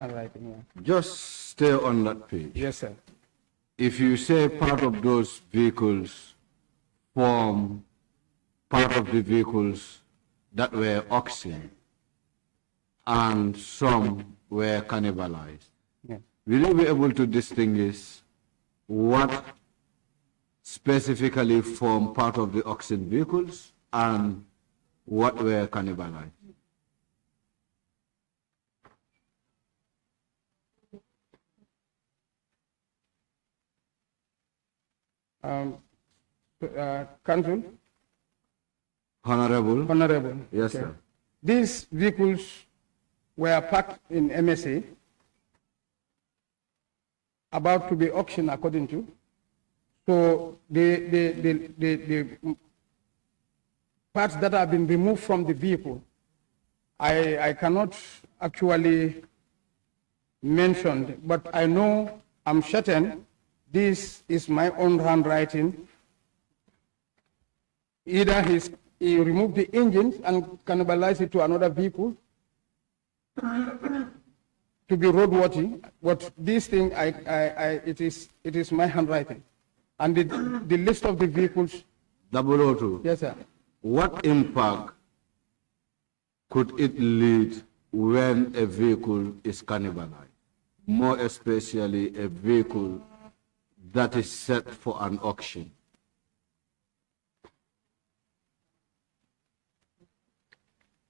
handwriting, yeah. Just stay on that page. Yes, sir. If you say part of those vehicles form part of the vehicles that were auctioned and some were cannibalized, Yeah. will you be able to distinguish what specifically form part of the auction vehicles and what were cannibalized? Council? Honorable? Honorable. Yes, okay. sir. These vehicles were parked in MSA, about to be auctioned according to. So the parts that have been removed from the vehicle, I cannot actually mention, but I know, I'm certain, this is my own handwriting. Either he removed the engines and cannibalized it to another vehicle to be roadworthy, but this thing, it is my handwriting. And the list of the vehicles. 002. Yes, sir. What impact could it lead when a vehicle is cannibalized? More especially a vehicle that is set for an auction.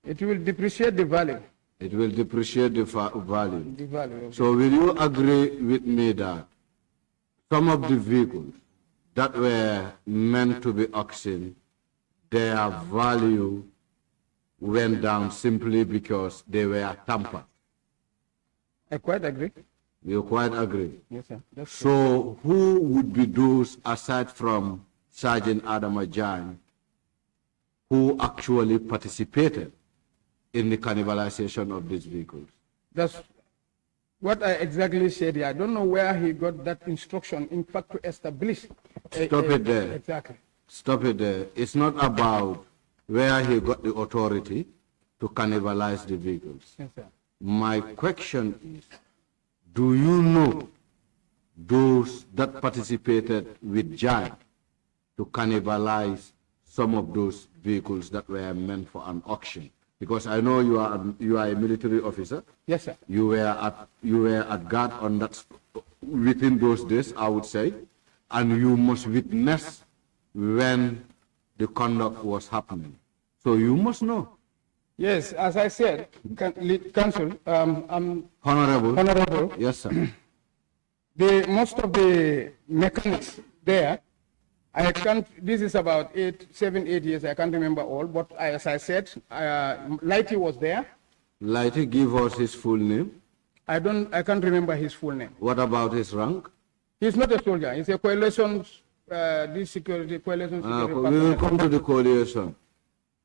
It will depreciate the value. It will depreciate the value. The value. So will you agree with me that some of the vehicles that were meant to be auctioned, their value went down simply because they were tampered? I quite agree. You quite agree? Yes, sir. So who would be those, aside from Sergeant Adam Ajay, who actually participated in the cannibalization of these vehicles? That's what I exactly said here. I don't know where he got that instruction, in fact, to establish. Stop it there. Exactly. Stop it there. It's not about where he got the authority to cannibalize the vehicles. Yes, sir. My question is, do you know those that participated with Jai to cannibalize some of those vehicles that were meant for an auction? Because I know you are a military officer. Yes, sir. You were at guard on that within those days, I would say, and you must witness when the conduct was happening. So you must know. Yes, as I said, Council, Honorable. Yes, sir. Most of the mechanics there, I can't, this is about 7, 8 years, I can't remember all, but as I said, Lighty was there. Lighty, give us his full name. I can't remember his full name. What about his rank? He's not a soldier, he's a coalition, this security, coalition security. We will come to the coalition.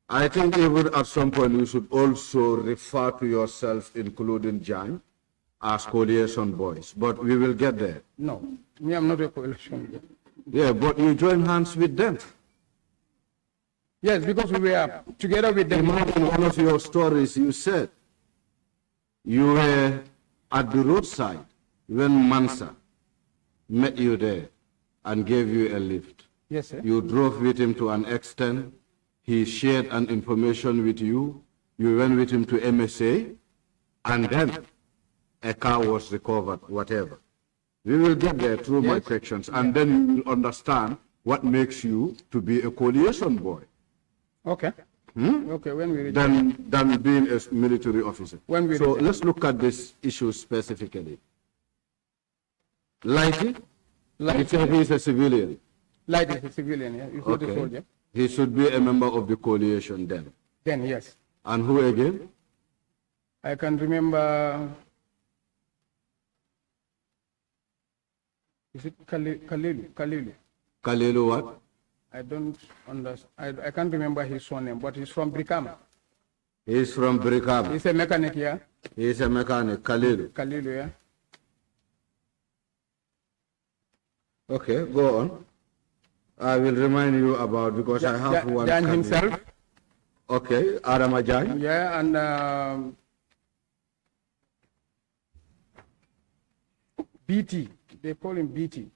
I think even at some point you should also refer to yourself, including Jan, as coalition boys, but we will get there. No, me, I'm not a coalition. Yeah, but you join hands with them. Yes, because we were together with them. In one of your stories, you said you were at the roadside when Mansa met you there and gave you a lift. Yes, sir. You drove with him to an extent. He shared an information with you. You went with him to MSA, and then a car was recovered, whatever. We will get there through my questions, and then you will understand what makes you to be a coalition boy. Okay. Okay, when we reach than being a military officer. When we so let's look at this issue specifically. Lighty? Lighty, he is a civilian. Lighty is a civilian, yeah. He's not a soldier. He should be a member of the coalition then. Then, yes. And who again? I can remember. Is it Kalilu? Kalilu what? I don't understand. I can't remember his surname, but he's from Brikama. He's from Brikama. He's a mechanic, yeah. He's a mechanic, Kalilu. Kalilu, yeah. Okay, go on. I will remind you about, because I have one. Jan himself. Okay, Adam Ajay. Yeah, and BT. They call him BT.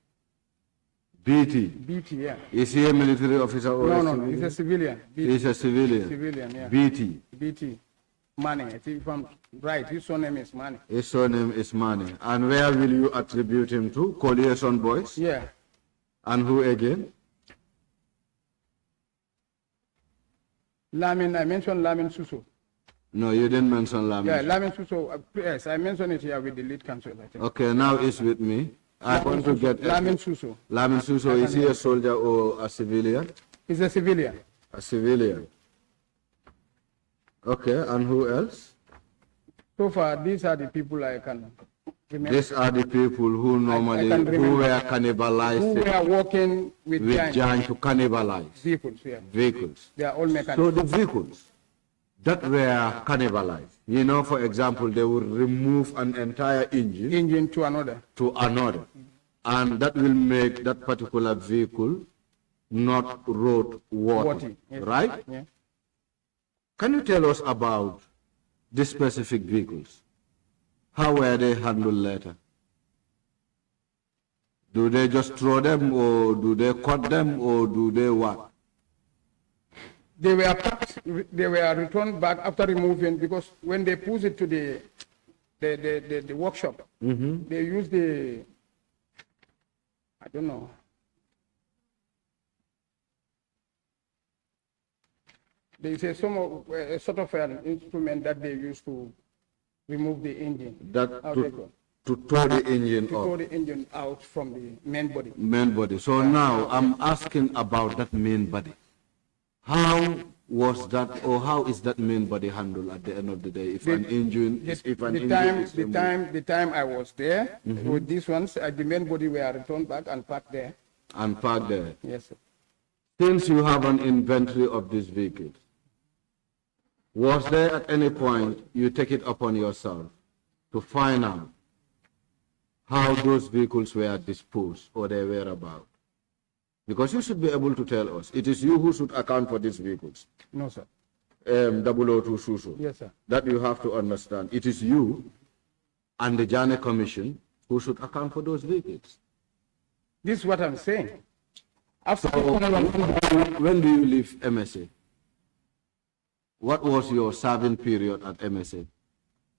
BT. BT, yeah. Is he a military officer or No, a no, no. civilian? He's a civilian. BT. He's a civilian. Civilian, yeah. BT. BT. Mane. I think if I'm right, his surname is Mane. His surname is Mane. And where will you attribute him to? Coalition Boys? Yeah. And who again? Lamin, I mentioned Lamin Susso. No, you didn't mention Lamin. Yeah, Lamin Susso. Yes, I mentioned it here with the lead counsel, I think. Okay, now it's with me. I want to get Lamin Susso. Lamin Susso, is he a soldier or a civilian? He's a civilian. A civilian. Okay, and who else? So far, these are the people I can remember. These are the people who normally, who were cannibalized, Who were working with giant to cannibalize vehicles, yeah. vehicles. They are all mechanics. So the vehicles that were cannibalized, you know, for example, they would remove an entire Engine to another. And that will make that particular vehicle not road worthy, Yes. right? Yeah. Can you tell us about these specific vehicles? How were they handled later? Do they just throw them, or do they cut them, or do they what? They were packed, they were returned back after removing, because when they push it to the workshop, they use the, I don't know. They say a sort of an instrument that they use to remove the engine. To throw the engine To off. throw the engine out from the main body. Main body. So now I'm asking about that main body. How was that, or how is that main body handled at the end of the day? If an engine is removed? The time I was there, with these ones, the main body were returned back and parked there. And parked there. Yes, sir. Since you have an inventory of these vehicles, was there at any point you take it upon yourself to find out how those vehicles were disposed or their whereabouts? Because you should be able to tell us. It is you who should account for these vehicles. No, sir. 002 Suso. Yes, sir. That you have to understand. It is you and the Jane Commission who should account for those vehicles. This is what I'm saying. After when do you leave MSA? What was your serving period at MSA?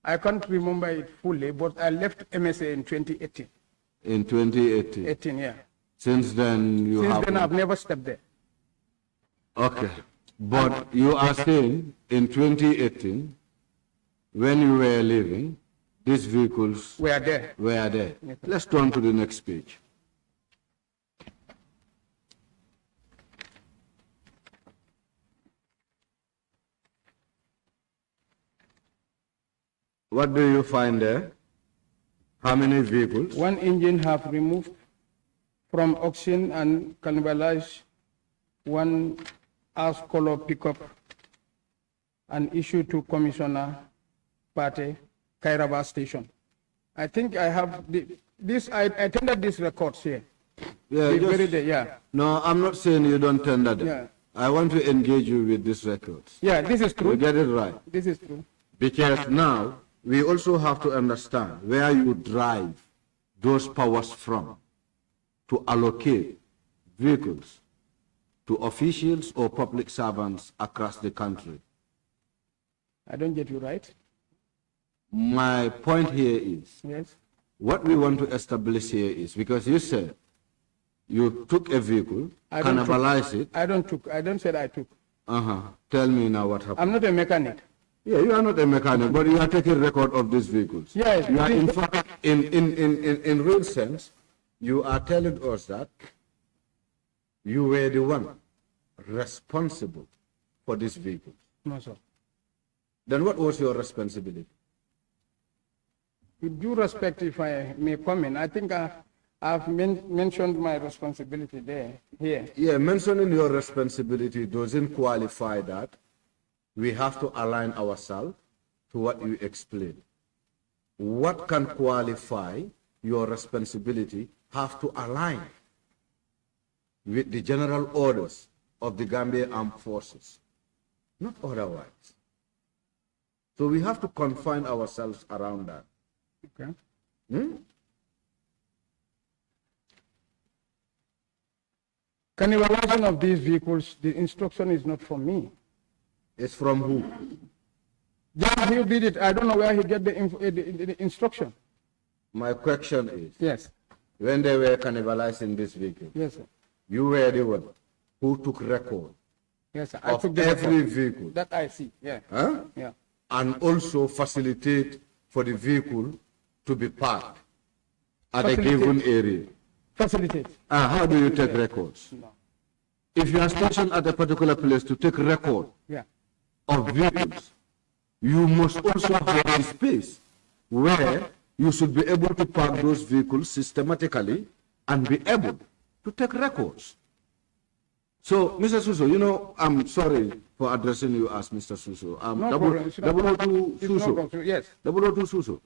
I can't remember it fully, but I left MSA in 2018. In 2018? 18, yeah. Since then, Since then, I've never stepped there. Okay. But you are saying in 2018, when you were leaving, these vehicles were there. Yes. Let's turn to the next page. What do you find there? How many vehicles? One engine have removed from auction and cannibalized one ash color pickup and issued to Commissioner Pate, Kairaba Station. I think I have I tendered these records here. Yeah, yeah. No, I'm not saying you don't tender them. Yeah. I want to engage you with these records. Yeah, this is true. You get it right. This is true. Because now we also have to understand where you drive those powers from to allocate vehicles to officials or public servants across the country. I don't get you right. My point here is, yes, what we want to establish here is, because you said you took a vehicle, cannibalized it. I don't say I took. Tell me now what happened. I'm not a mechanic. Yeah, you are not a mechanic, but you are taking record of these vehicles. Yes. You are in fact, in real sense, you are telling us that you were the one responsible for these vehicles. No, sir. Then what was your responsibility? With due respect, if I may comment, I think I've mentioned my responsibility here. Yeah, mentioning your responsibility doesn't qualify that. We have to align ourselves to what you explained. What can qualify your responsibility have to align with the general orders of the Gambia Armed Forces, not otherwise. So we have to confine ourselves around that. Okay. Cannibalization of these vehicles, the instruction is not from me. It's from who? Just he did it. I don't know where he get the instruction. My question is, Yes. when they were cannibalizing this vehicle, Yes, sir. you were the one who took record Yes, sir. I of took the every record. vehicle, That I see. Yeah. huh? Yeah. And also facilitate for the vehicle to be parked at a Facilitate. given area. Facilitate. How do you take records? No. If you are stationed at a particular place to take record Yeah. of vehicles, you must also have a space where you should be able to park those vehicles systematically and be able to take records. So, Mr. Susso, you know, I'm sorry for addressing you as Mr. Susso. No problem. It's not- 002 It's not Susso. going to- Yes. 002 Susso.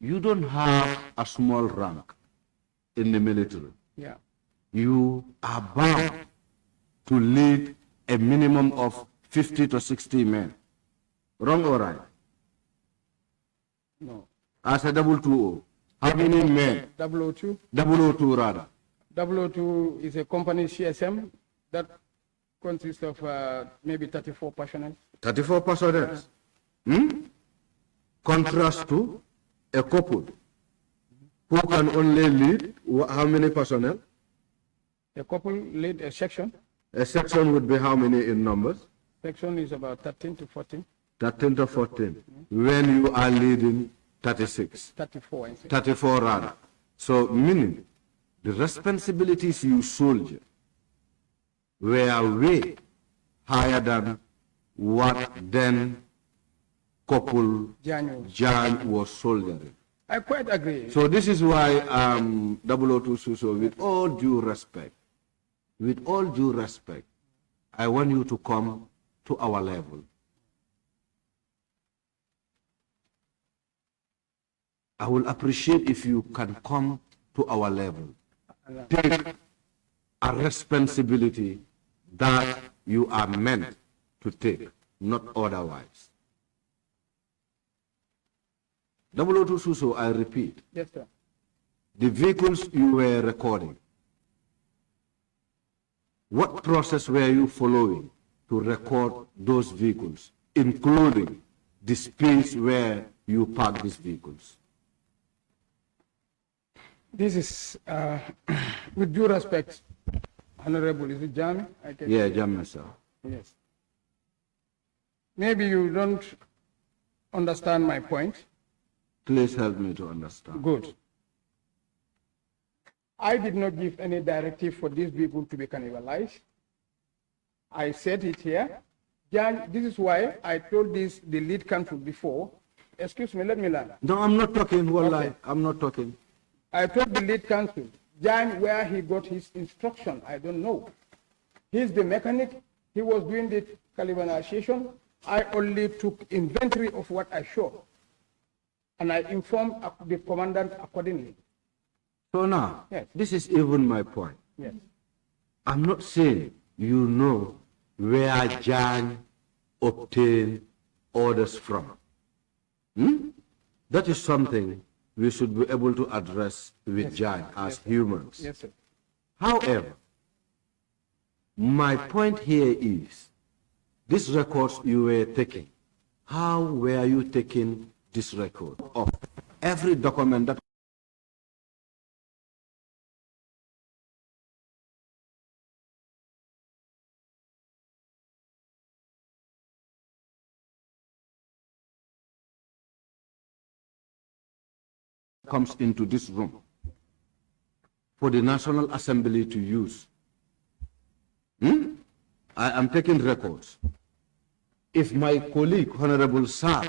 You don't have a small rank in the military. Yeah. You are bound to lead a minimum of 50 to 60 men. Wrong or right? No. As a 220, how many men? 002. 002 rather. 002 is a company CSM that consists of maybe 34 personnel. 34 personnel. Contrast to a couple who can only lead how many personnel? A couple lead a section. A section would be how many in numbers? Section is about 13 to 14, 13 to 14. When you are leading 36. 34. I think. 34 rather. So meaning the responsibilities you soldier were way higher than what then couple January. Jan was soldiering. I quite agree. So this is why 002 Susso, with all due respect, I want you to come to our level. I will appreciate if you can come to our level. Take a responsibility that you are meant to take, not otherwise. 002 Susso, I repeat, Yes, sir. the vehicles you were recording, what process were you following to record those vehicles, including the space where you park these vehicles? This is, with due respect, Honorable, is it Jami? Yeah, Jamma, sir. Yes. Maybe you don't understand my point. Please help me to understand. Good. I did not give any directive for these people to be cannibalized. I said it here. Jan, this is why I told the lead counsel before. Excuse me, let me learn. No, I'm not talking, wallahi. Okay. I'm not talking. I told the lead counsel, Jan, where he got his instruction, I don't know. He's the mechanic. He was doing the cannibalization. I only took inventory of what I saw. And I informed the commandant accordingly. So now, Yes. this is even my point. Yes. I'm not saying you know where Jan obtained orders from. That is something we should be able to address with Jan as humans. Yes, sir. However, my point here is, these records you were taking, how were you taking this record of every document that comes into this room for the National Assembly to use? I am taking records. If my colleague, Honorable Sir,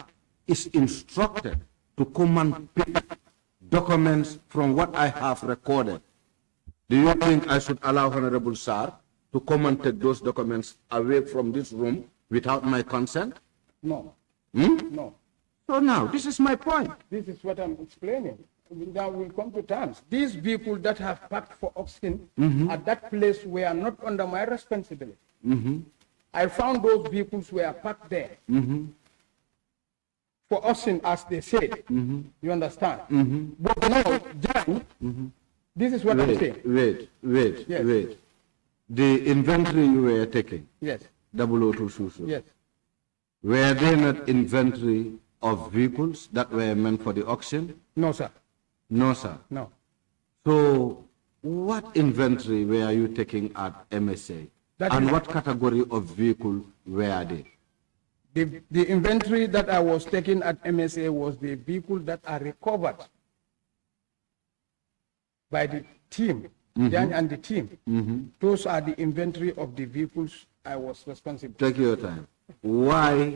is instructed to come and pick documents from what I have recorded, do you think I should allow Honorable Sir to come and take those documents away from this room without my consent? No. No. So now, this is my point. This is what I'm explaining. Now we'll come to terms. These people that have packed for oxen at that place were not under my responsibility. I found those vehicles were parked there for oxen, as they said. You understand? But now, Jan, this is what I'm saying. Wait. Yes. Wait. The inventory you were taking, Yes. 002 Suso, Yes. were they not inventory of vehicles that were meant for the auction? No, sir. No, sir. No. So what inventory were you taking at MSA? And what category of vehicle were they? The inventory that I was taking at MSA was the vehicles that are recovered by the team, Dan and the team. Those are the inventory of the vehicles I was responsible. Take your time. Why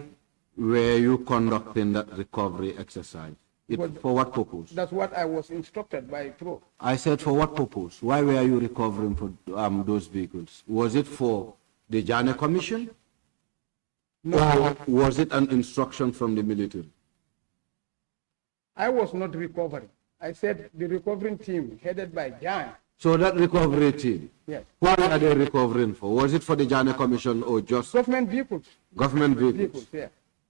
were you conducting that recovery exercise? For what purpose? That's what I was instructed by Pro. I said, for what purpose? Why were you recovering for those vehicles? Was it for the Jana Commission? No. Or was it an instruction from the military? I was not recovering. I said the recovering team headed by Jan. So that recovery team, Yes. what are they recovering for? Was it for the Jana Commission or just Government vehicles. government vehicles? Vehicles, yeah.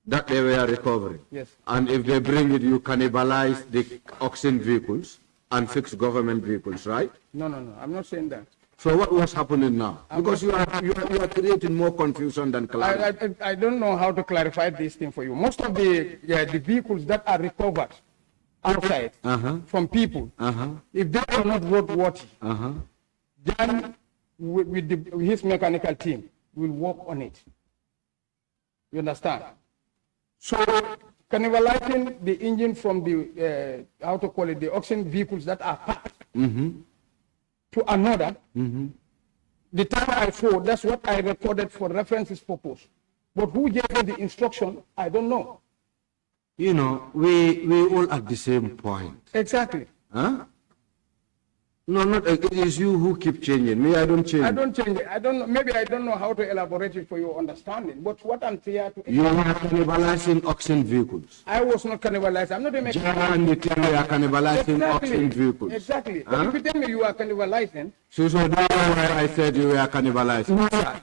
That they were recovering? Yes. And if they bring it, you cannibalize the auction vehicles and fix government vehicles, right? No, no, no. I'm not saying that. So what was happening now? Because you are creating more confusion than clarity. I don't know how to clarify this thing for you. Most of the vehicles that are recovered outside from people, if they are not roadworthy, then with his mechanical team will work on it. You understand? So cannibalizing the engine from the how to call it, the auction vehicles that are packed to another. The time I saw, that's what I recorded for references purpose. But who gave me the instruction, I don't know. You know, we all at the same point. Exactly. Huh? No, not it is you who keep changing. Me, I don't change. I don't change it. I don't know. Maybe I don't know how to elaborate it for your understanding. But what I'm here to You are cannibalizing auction vehicles. I was not cannibalized. I'm not a mechanic. Jana and the team were cannibalizing auction vehicles. Exactly. But if you tell me you are cannibalizing, Suso, that's why I said you were cannibalizing.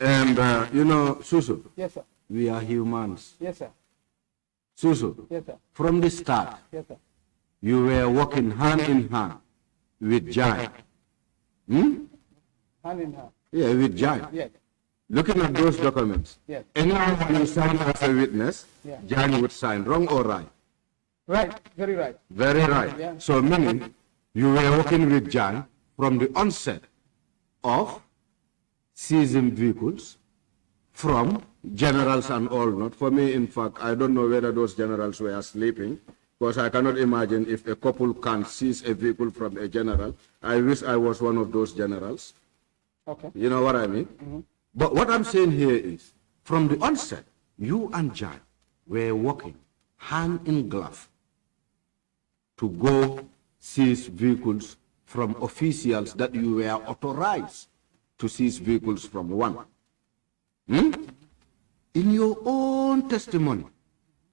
And you know, Suso, yes, sir. we are humans. Yes, sir. Suso, Yes, sir. from the start, Yes, sir. you were working hand in hand with Jai. Hand in hand. Yeah, with Jai. Yes. Looking at those documents, Yes. anyone when you sign as a witness, Yeah. Jai would sign. Wrong or right? Right. Very right. Very right. Yeah. So meaning you were working with Jai from the onset of seizing vehicles from generals and all. Not for me, in fact, I don't know whether those generals were sleeping, because I cannot imagine if a couple can seize a vehicle from a general. I wish I was one of those generals. Okay. You know what I mean? But what I'm saying here is, from the onset, you and Jai were working hand in glove to go seize vehicles from officials that you were authorized to seize vehicles from one. In your own testimony,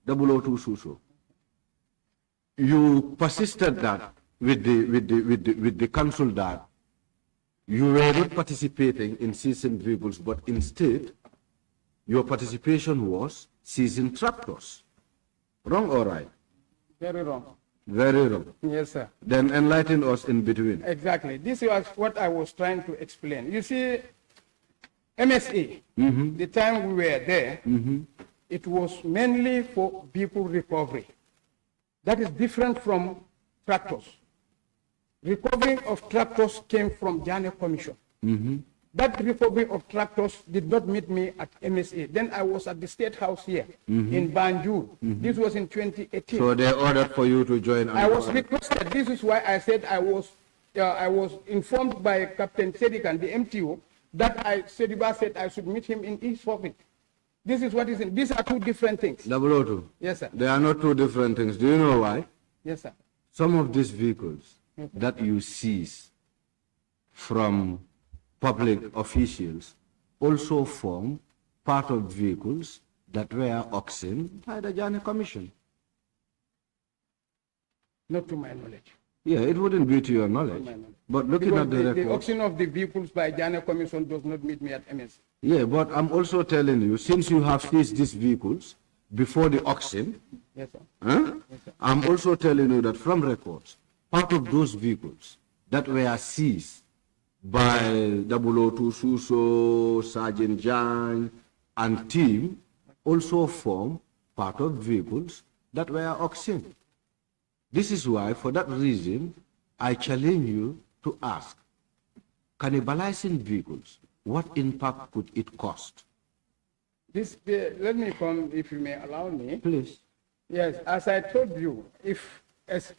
002 Suso, you persisted that with the council that you were not participating in seizing vehicles, but instead your participation was seizing tractors. Wrong or right? Very wrong. Very wrong. Yes, sir. Then enlighten us in between. Exactly. This was what I was trying to explain. You see, MSA, the time we were there, it was mainly for vehicle recovery. That is different from tractors. Recovery of tractors came from Jana Commission. That recovery of tractors did not meet me at MSA. Then I was at the State House here in Banjul. This was in 2018. So they ordered for you to join. I was requested. This is why I said I was informed by Captain Sedikan, the MTO, that Sediba said I should meet him in East Forfeit. This is what is in. These are two different things. 002. Yes, sir. They are not two different things. Do you know why? Yes, sir. Some of these vehicles that you seize from public officials also form part of vehicles that were auctioned by the Jana Commission. Not to my knowledge. Yeah, it wouldn't be to your knowledge. But looking Because at the the records, auction of the vehicles by Jana Commission does not meet me at MSA. yeah, but I'm also telling you, since you have seized these vehicles before the auction, Yes, sir. I'm also telling you that from records, part of those vehicles that were seized by 002 Susso, Sergeant Jan, and team also form part of vehicles that were auctioned. This is why, for that reason, I challenge you to ask, cannibalizing vehicles, what impact could it cost? Let me come, if you may allow me. Please. Yes, as I told you,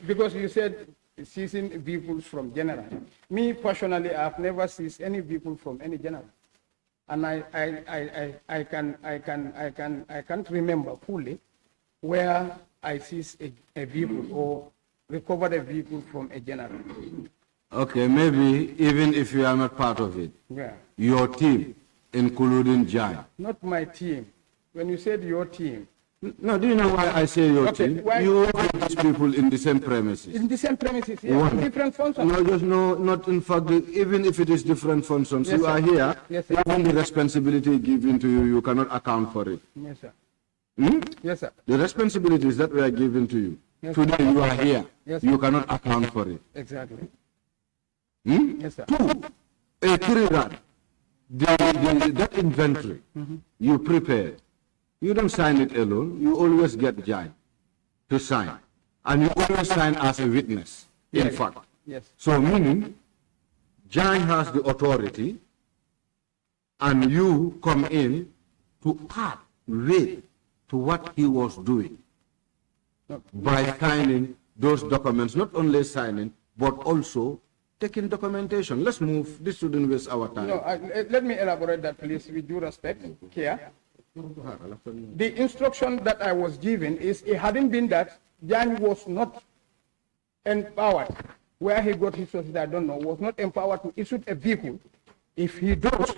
because you said seizing vehicles from general. Me personally, I've never seized any vehicle from any general, and I can't remember fully where I seized a vehicle or recovered a vehicle from a general. Okay, maybe even if you are not part of it, Yeah. your team, including Jai. Not my team. When you said your team. No, do you know why I say your Okay, team? why- You work with these people in the same premises. In the same premises, yeah, One. different functions. No, just no, not in fact, even if it is different functions, Yes, you sir. are here, Yes, sir. even the responsibility given to you, you cannot account for it. Yes, sir. Hmm? Yes, sir. The responsibilities that were given to you, Yes, today you are here, Yes, you sir. cannot account for it. Exactly. Hmm? Yes, sir. Two, a Kiriran, that inventory you prepared, you don't sign it alone, you always get Jai to sign. And you always sign as a witness, in Yes. fact. Yes. So meaning, Jai has the authority and you come in to add weight to what he was doing No, by signing those documents, not only signing, but also taking documentation. Let's move, this shouldn't waste our time. no, let me elaborate that, please, with due respect here. The instruction that I was given is, it hadn't been that Jan was not empowered, where he got his sources, I don't know, was not empowered to issue a vehicle. If he does,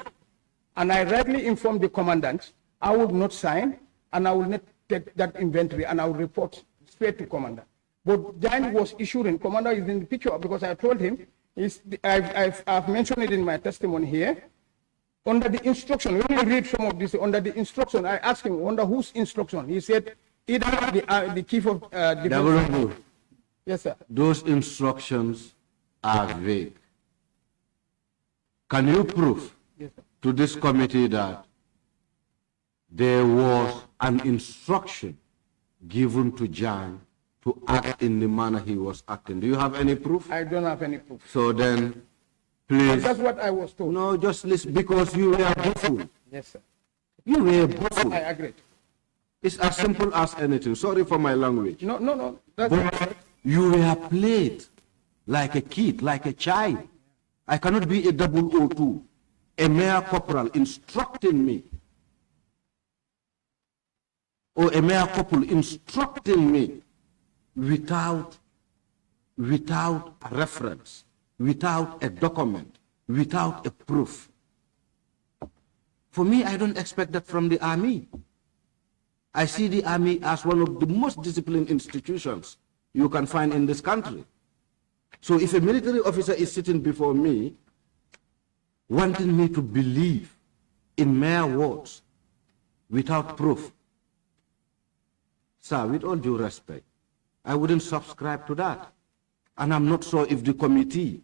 and I rightly informed the commandant, I would not sign, and I will not take that inventory, and I will report straight to commander. But Jan was issuing, commander is in the picture, because I told him, I've mentioned it in my testimony here, under the instruction, when you read some of this, under the instruction, I asked him, under whose instruction? He said, either the chief of defense. Double. Yes, sir. Those instructions are vague. Can you prove Yes, sir. to this committee that there was an instruction given to Jan to act in the manner he was acting? Do you have any proof? I don't have any proof. So then, please. That's what I was told. No, just listen, because you were baffled. Yes, sir. You were baffled. I agree. It's as simple as anything. Sorry for my language. No. That's But you were played like a kid, like a child. I cannot be a 002, a mere corporal instructing me, or a mere couple instructing me without a reference, without a document, without a proof. For me, I don't expect that from the army. I see the army as one of the most disciplined institutions you can find in this country. So if a military officer is sitting before me, wanting me to believe in mere words without proof, sir, with all due respect, I wouldn't subscribe to that. And I'm not sure if the committee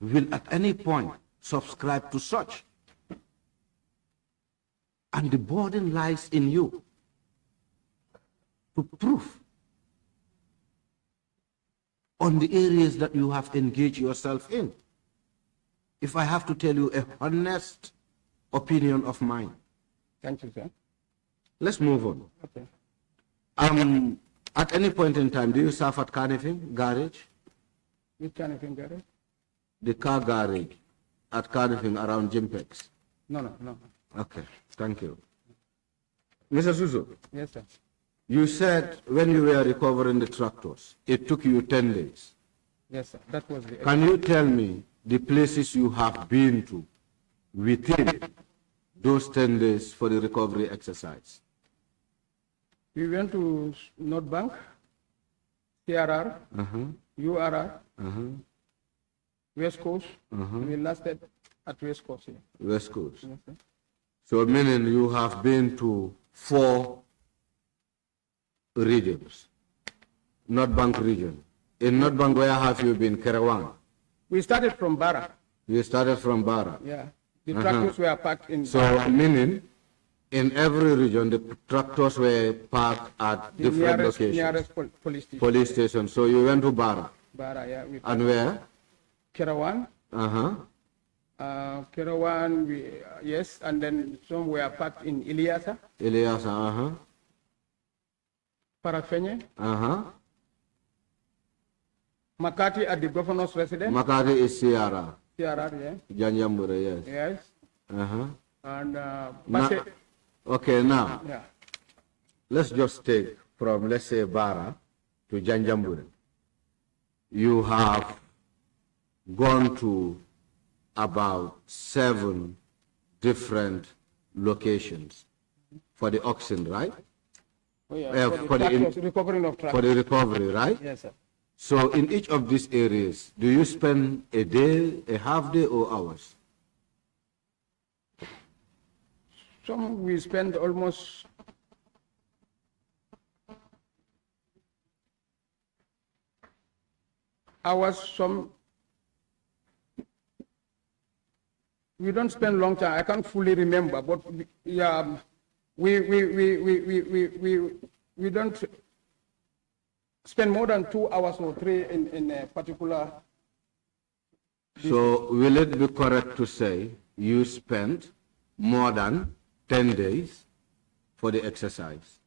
will at any point subscribe to such. And the burden lies in you to prove on the areas that you have engaged yourself in. If I have to tell you a honest opinion of mine. Thank you, sir. Let's move on. Okay. At any point in time, do you serve at Carnifing Garage? Which kind of thing, Gary? The car garage at Carnifing around Jimpex. No. Okay, thank you. Mr. Suso, Yes, sir. you said when you were recovering the tractors, it took you 10 days. Yes, sir. That was the. Can you tell me the places you have been to within those 10 days for the recovery exercise? We went to North Bank, CRR, URR, West Coast. We lasted at West Coast here. West Coast. Yes, sir. So meaning you have been to 4 regions. North Bank region. In North Bank, where have you been? Kerewan. We started from Bara. You started from Bara. Yeah. The tractors were parked in So meaning, in every region, the tractors were parked at the different nearest, locations. police station. Police station. So you went to Bara. Bara, yeah. We And where? Kerawan. Kerawan, yes, and then some were parked in Iliasa, Elias, Parafenye, uh-huh. Makati at the governor's residence. Makati is Sierra. CRR, yeah. Janjambure, yes. Yes. Uh-huh. And Now, okay, now, yeah. let's just take from, let's say, Bara to Janjambure. You have gone to about 7 different locations for the auction, right? Oh, yeah. For the recovering of tractors. For the recovery, right? Yes, sir. So in each of these areas, do you spend a day, a half day, or hours? Some we spend almost hours, some we don't spend long time. I can't fully remember, but yeah, we don't spend more than 2 hours or 3 in a particular. So will it be correct to say you spent more than 10 days for the exercise?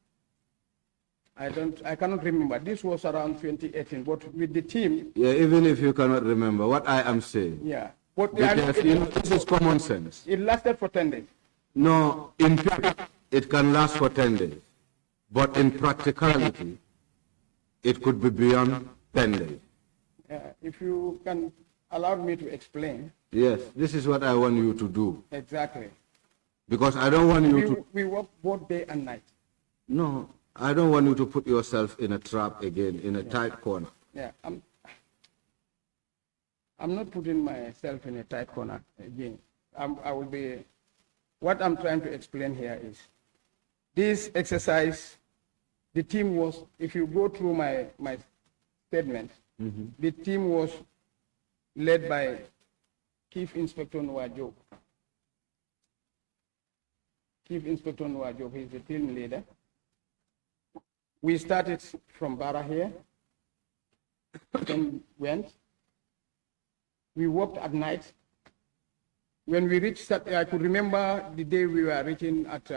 I cannot remember. This was around 2018, but with the team. Yeah, even if you cannot remember, what I am saying. Yeah. But Because this is common sense. It lasted for 10 days. No, in theory, it can last for 10 days. But in practicality, it could be beyond 10 days. If you can allow me to explain. Yes, this is what I want you to do. Exactly. Because I don't want you to... We work both day and night. No, I don't want you to put yourself in a trap again, in a tight corner. Yeah, I'm not putting myself in a tight corner again. I will be, what I'm trying to explain here is, this exercise, the team was, if you go through my statement, the team was led by Chief Inspector Nwajob. Chief Inspector Nwajob, he's the team leader. We started from Bara here, then went. We worked at night. When we reached, I could remember the day we were reaching at,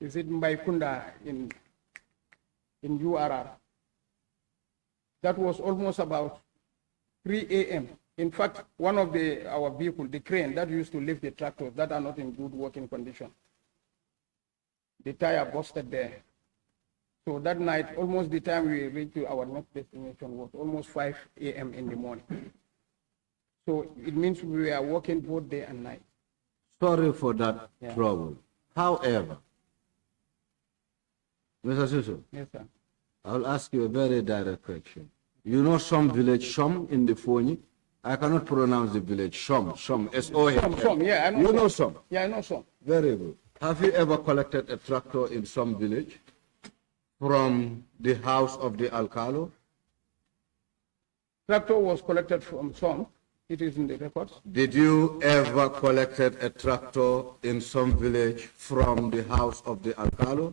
is it Mbaikunda in URR. That was almost about 3 a.m. In fact, one of our vehicles, the crane that used to lift the tractors that are not in good working condition, the tire busted there. So that night, almost the time we reached to our next destination was almost 5 a.m. in the morning. So it means we are working both day and night. Sorry for that trouble. However, Mr. Susso, yes, sir. I'll ask you a very direct question. You know some village, Shom in the Foni? I cannot pronounce the village, Shom, S-O-M. Some, yeah, I know. You know some? Yeah, I know some. Very good. Have you ever collected a tractor in some village from the house of the Alcalo? Tractor was collected from some. It is in the records. Did you ever collected a tractor in some village from the house of the Alcalo?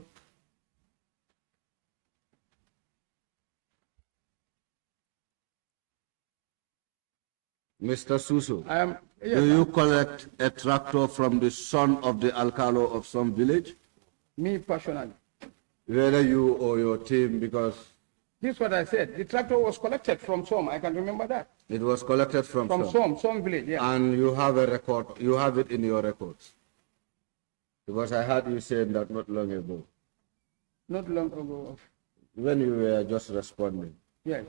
Mr. Susso, yes, do you collect a tractor from the son of the Alcalo of some village? Me personally. Whether you or your team, because... This is what I said. The tractor was collected from some. I can remember that. It was collected from some village, yeah. And you have a record, you have it in your records. Because I heard you saying that not long ago. Not long ago. When you were just responding. Yes.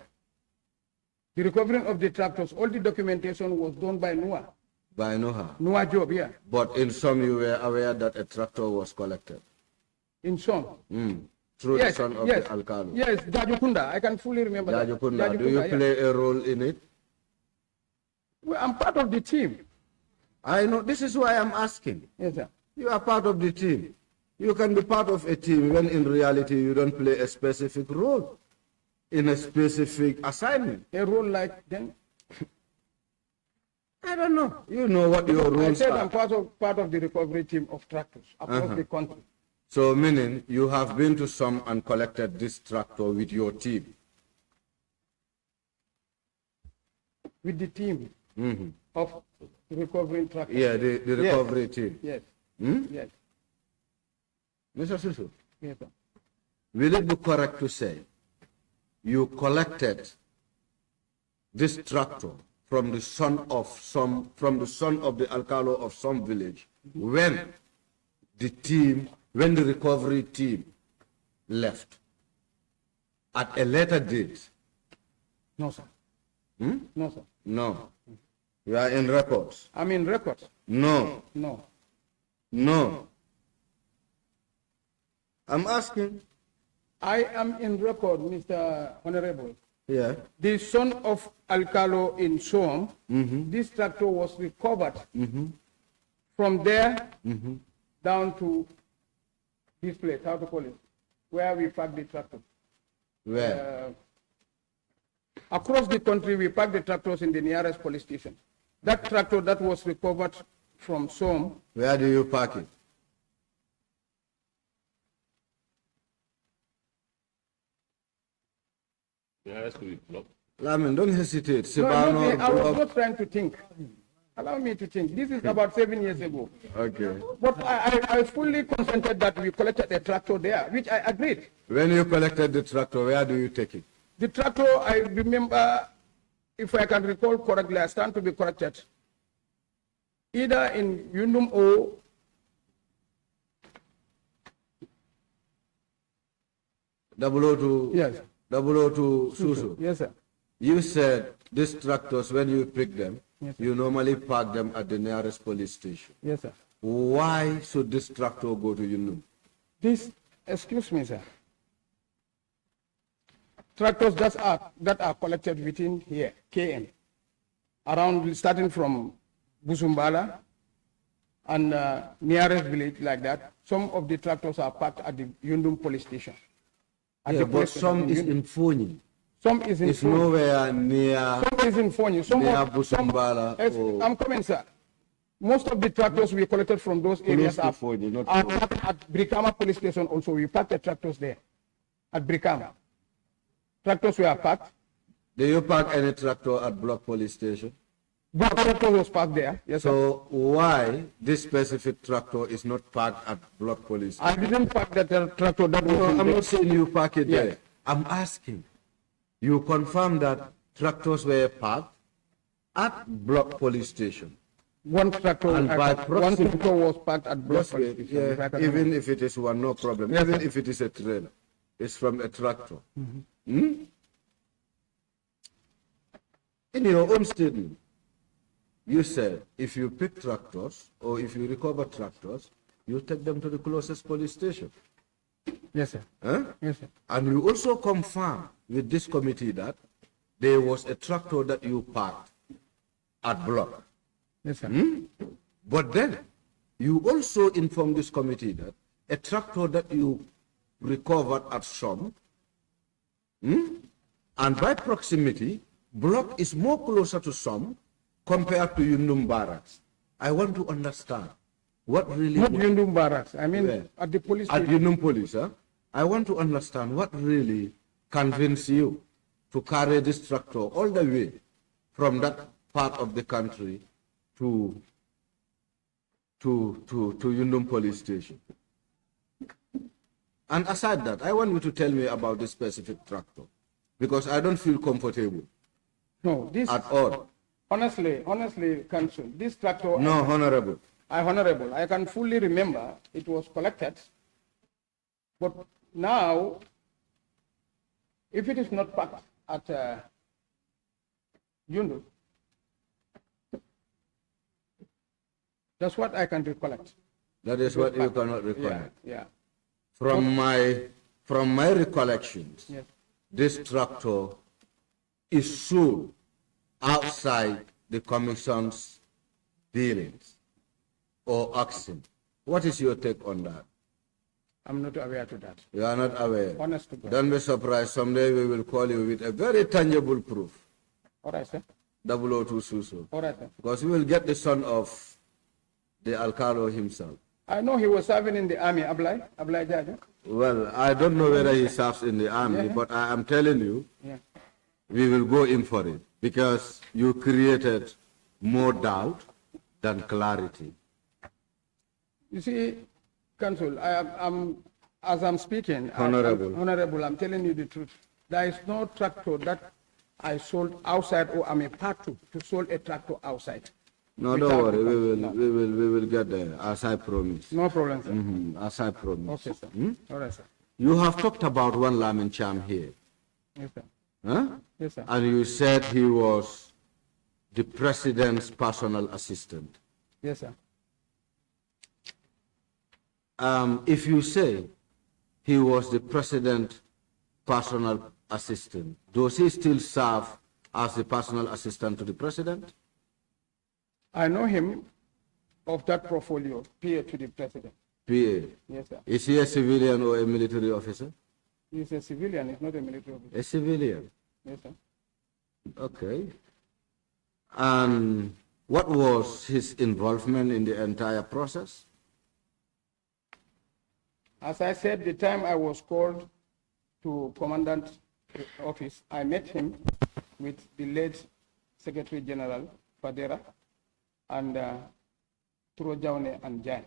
The recovering of the tractors, all the documentation was done by Noah. By Noah? Noah Job, yeah. But in some you were aware that a tractor was collected? In some? Through the son of the Alcalo? Yes, Jajukunda, I can fully remember that. Jajukunda, do you play a role in it? Well, I'm part of the team. I know, this is why I'm asking. Yes, sir. You are part of the team. You can be part of a team when in reality you don't play a specific role in a specific assignment. A role like then? I don't know. You know what your I rules said are. I'm part of the recovery team of tractors across the country. So meaning you have been to some and collected this tractor with your team. With the team of recovering tractors. Yeah, the recovery team. Yes. Yes. Mr. Suso, Yes, sir. will it be correct to say you collected this tractor from the son of the alcalde of some village when the recovery team left at a later date? No, sir. No, sir. No. You are in records. I'm in records. No. No. No. I'm asking. I am in record, Mr. Honorable. Yeah. The son of Alcalo in Soam, this tractor was recovered from there down to this place, how to call it, where we park the tractor. Where? Across the country, we park the tractors in the nearest police station. That tractor that was recovered from Soam. Where do you park it? Lamin, don't hesitate. No, Sibano, I was not trying to think. Allow me to think. This is about 7 years ago. Okay. But I fully consented that we collected a tractor there, which I agreed. When you collected the tractor, where do you take it? The tractor, I remember, if I can recall correctly, I stand to be corrected, either in Yundum or yes. 002 Susu. Yes, sir. You said these tractors, when you pick them, Yes, you normally park them at the nearest police station. Yes, sir. Why should this tractor go to Yundum? Excuse me, sir. Tractors that are collected within here, KM, around starting from Busumbala and nearest village like that. Some of the tractors are parked at the Yundum police station. Yeah, but some is in Foni. Some is in It's Foni. nowhere near, Some is in Foni. Some near of, Busumbala. I'm coming, sir. Most of the tractors we collected from those areas to are Foni, not parked at Brikama police station also. We parked the tractors there at Brikama. Tractors were parked. Do you park any tractor at Block Police Station? But tractor was parked there. Yes, sir. So why this specific tractor is not parked at Block Police Station? I didn't park that tractor that was No, in I'm there. not saying you park it Yes. there. I'm asking. You confirm that tractors were parked at Block Police Station. One tractor, And by one proximity- tractor was parked at Block Yes, police station. yeah, if I can even if it is one, no problem. Yes, Even sir. if it is a trailer, it's from a tractor. In your own statement, you said if you pick tractors or if you recover tractors, you take them to the closest police station. Yes, sir. Huh? Yes, sir. And you also confirm with this committee that there was a tractor that you parked at Block. Yes, sir. But then you also inform this committee that a tractor that you recovered at Som, and by proximity, Block is more closer to Som compared to Yundum Barracks. I want to understand what really... Not Yundum Barracks. I mean, Where? at the police At station. Yundum Police, huh? I want to understand what really convinced you to carry this tractor all the way from that part of the country to Yundum Police Station. And aside that, I want you to tell me about this specific tractor, because I don't feel comfortable No, this, at all. honestly, Council, this tractor, No, Honorable. Honorable, I can fully remember it was collected, but now, if it is not parked at Yundu, that's what I can recollect. That is what you cannot recollect. Yeah. From my recollections, Yes. this tractor is sold outside the commission's dealings or auction. What is your take on that? I'm not aware to that. You are not aware. Honest to God. Don't be surprised. Someday we will call you with a very tangible proof. All right, sir. 002 Suso. All right, sir. Because we will get the son of the Alcalo himself. I know he was serving in the army, Ablai Jaja. Well, I don't know whether he serves in the army, Yeah. but I am telling you, Yeah. we will go in for it because you created more doubt than clarity. You see, Council, as I'm speaking, Honorable. Honorable, I'm telling you the truth. There is no tractor that I sold outside, or I'm a part to sell a tractor outside. No, don't Without worry, the- no. we will get there, as I promised. No problem, sir. As I promised. Okay, sir. All right, sir. You have talked about one Lamin Cham here, Yes, sir. huh? Yes, sir. And you said he was the president's personal assistant. Yes, sir. If you say he was the president's personal assistant, does he still serve as the personal assistant to the president? I know him of that portfolio, PA to the president. PA. Yes, sir. Is he a civilian or a military officer? He's a civilian, he's not a military officer. A civilian. Yes, sir. Okay. And what was his involvement in the entire process? As I said, the time I was called to commandant office, I met him with the late Secretary General Fadera and Turojaune and Jan.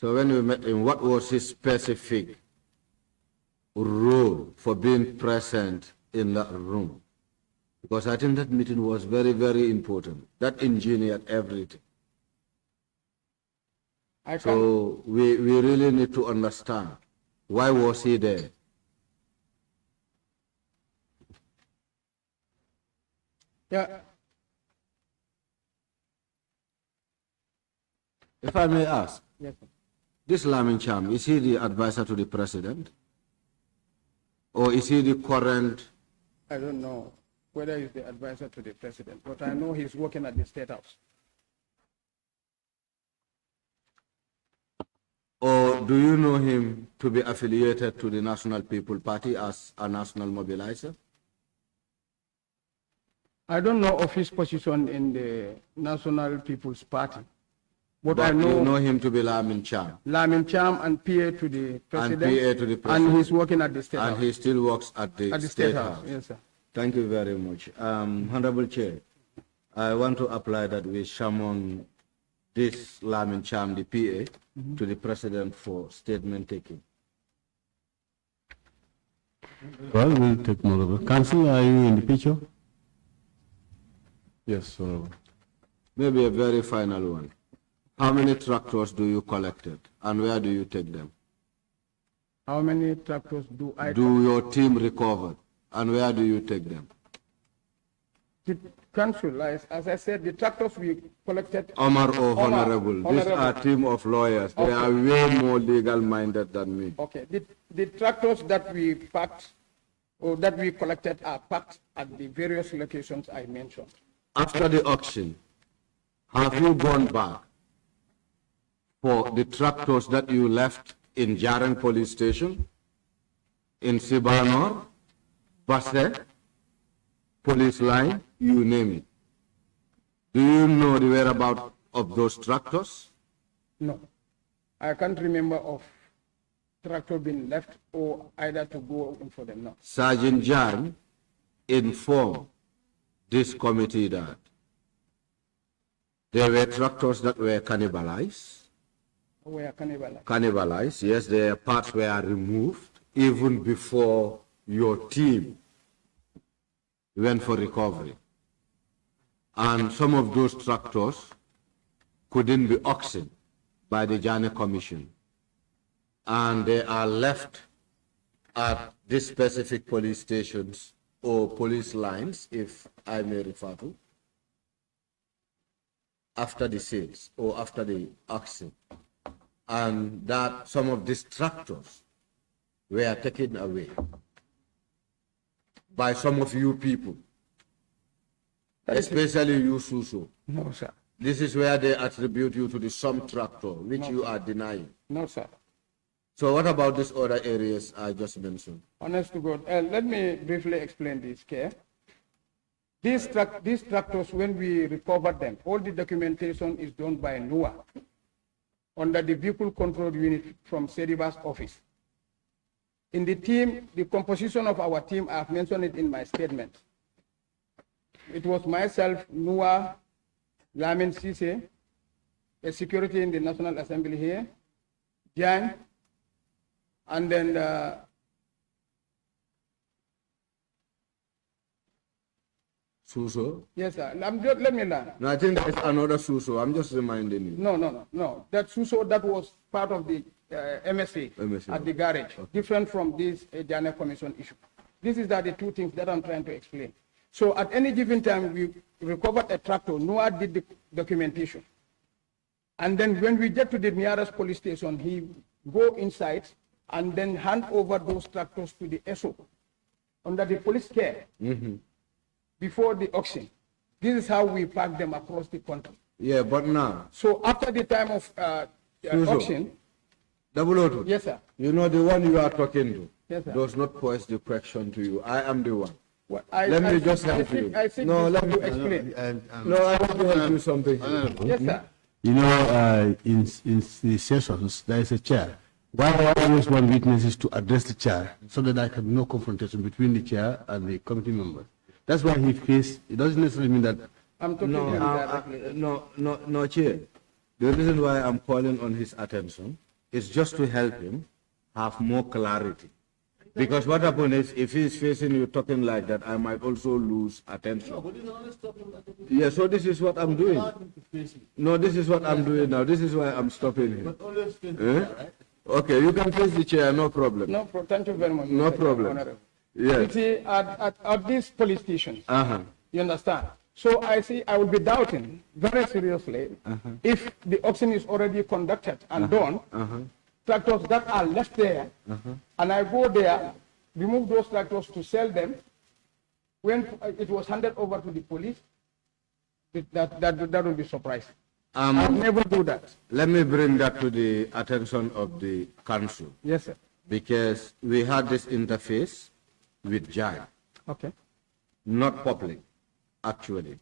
So when you met him, what was his specific role for being present in that room? Because I think that meeting was very, very important. That engineered everything. So we really need to understand, why was he there? Yeah. If I may ask, Yes, sir. this Lamin Cham, is he the advisor to the president? Or is he the current? I don't know whether he's the advisor to the president, but I know he's working at the State House. Or do you know him to be affiliated to the National People Party as a national mobilizer? I don't know of his position in the National People's Party, but I But know, you know him to be Lamin Cham. Lamin Cham and PA to the president. PA to the And president. he's working at the State And House. he still works at the State House. Yes, sir. Thank you very much. Honorable Chair, I want to apply that we summon this Lamin Cham, the PA, to the president for statement taking. Well, we'll take note of it. Council, are you in the picture? Yes, Honorable. Maybe a very final one. How many tractors do you collected and where do you take them? How many tractors do I Do your team recover and where do you take them? The council, as I said, the tractors we collected. Omar or Omar, Honorable, these are a team of lawyers. They are way more legal minded than me. Okay, the tractors that we packed or that we collected are packed at the various locations I mentioned. After the auction, have you gone back for the tractors that you left in Jaren police station, in Sibanor, Basse, police line, you name it? Do you know the whereabouts of those tractors? No, I can't remember of tractor being left or either to go in for them, no. Sergeant Jan informed this committee that there were tractors that were cannibalized. Where cannibal. Cannibalized, yes, their parts were removed even before your team went for recovery. And some of those tractors couldn't be auctioned by the Jane Commission. And they are left at these specific police stations or police lines, if I may refer to, after the sales or after the auction. And that some of these tractors were taken away by some of you people, especially you, Suso. No, sir. This is where they attribute you to the some tractor, which you are denying. No, sir. So what about these other areas I just mentioned? Honest to God, let me briefly explain this, okay? These tractors, when we recover them, all the documentation is done by NUA under the vehicle control unit from Seriba's office. In the team, the composition of our team, I've mentioned it in my statement. It was myself, NUA, Lamin Susso, a security in the National Assembly here, Jan, and then Suso? yes, sir. Let me learn. No, I think there's another Suso. I'm just reminding you. No. That Suso, that was part of the MSA at the garage, different from this Jana Commission issue. These are the two things that I'm trying to explain. So at any given time, we recovered a tractor. Noah did the documentation. And then when we get to the nearest police station, he go inside and then hand over those tractors to the SO under the police care before the auction. This is how we pack them across the country. Yeah, but now. So after the time of auction. 002. Yes, sir. You know the one you are talking to. Yes, sir. Does not pose the question to you. I am the one. Let me just help you. No, let me explain. No, I want to help you something. Yes, sir. You know, in the sessions, there is a chair. Why I always want witnesses to address the chair so that there can be no confrontation between the chair and the committee members. That's why he faced, it doesn't necessarily mean that. I'm talking to you directly. No, Chair. The reason why I'm calling on his attention is just to help him have more clarity. Because what happens is, if he's facing you talking like that, I might also lose attention. Yeah, so this is what I'm doing. No, this is what I'm doing now. This is why I'm stopping him. Eh? Okay, you can face the chair, no problem. No, thank you very much. No Mr. problem. Honorable. Yes. You see, at this police station, Uh-huh. you understand? So I will be doubting very seriously if the auction is already conducted and done, tractors that are left there, and I go there, remove those tractors to sell them, when it was handed over to the police, that will be surprising. I'll never do that. Let me bring that to the attention of the council. Yes, sir. Because we had this interface with Jai, Okay. not public, actually.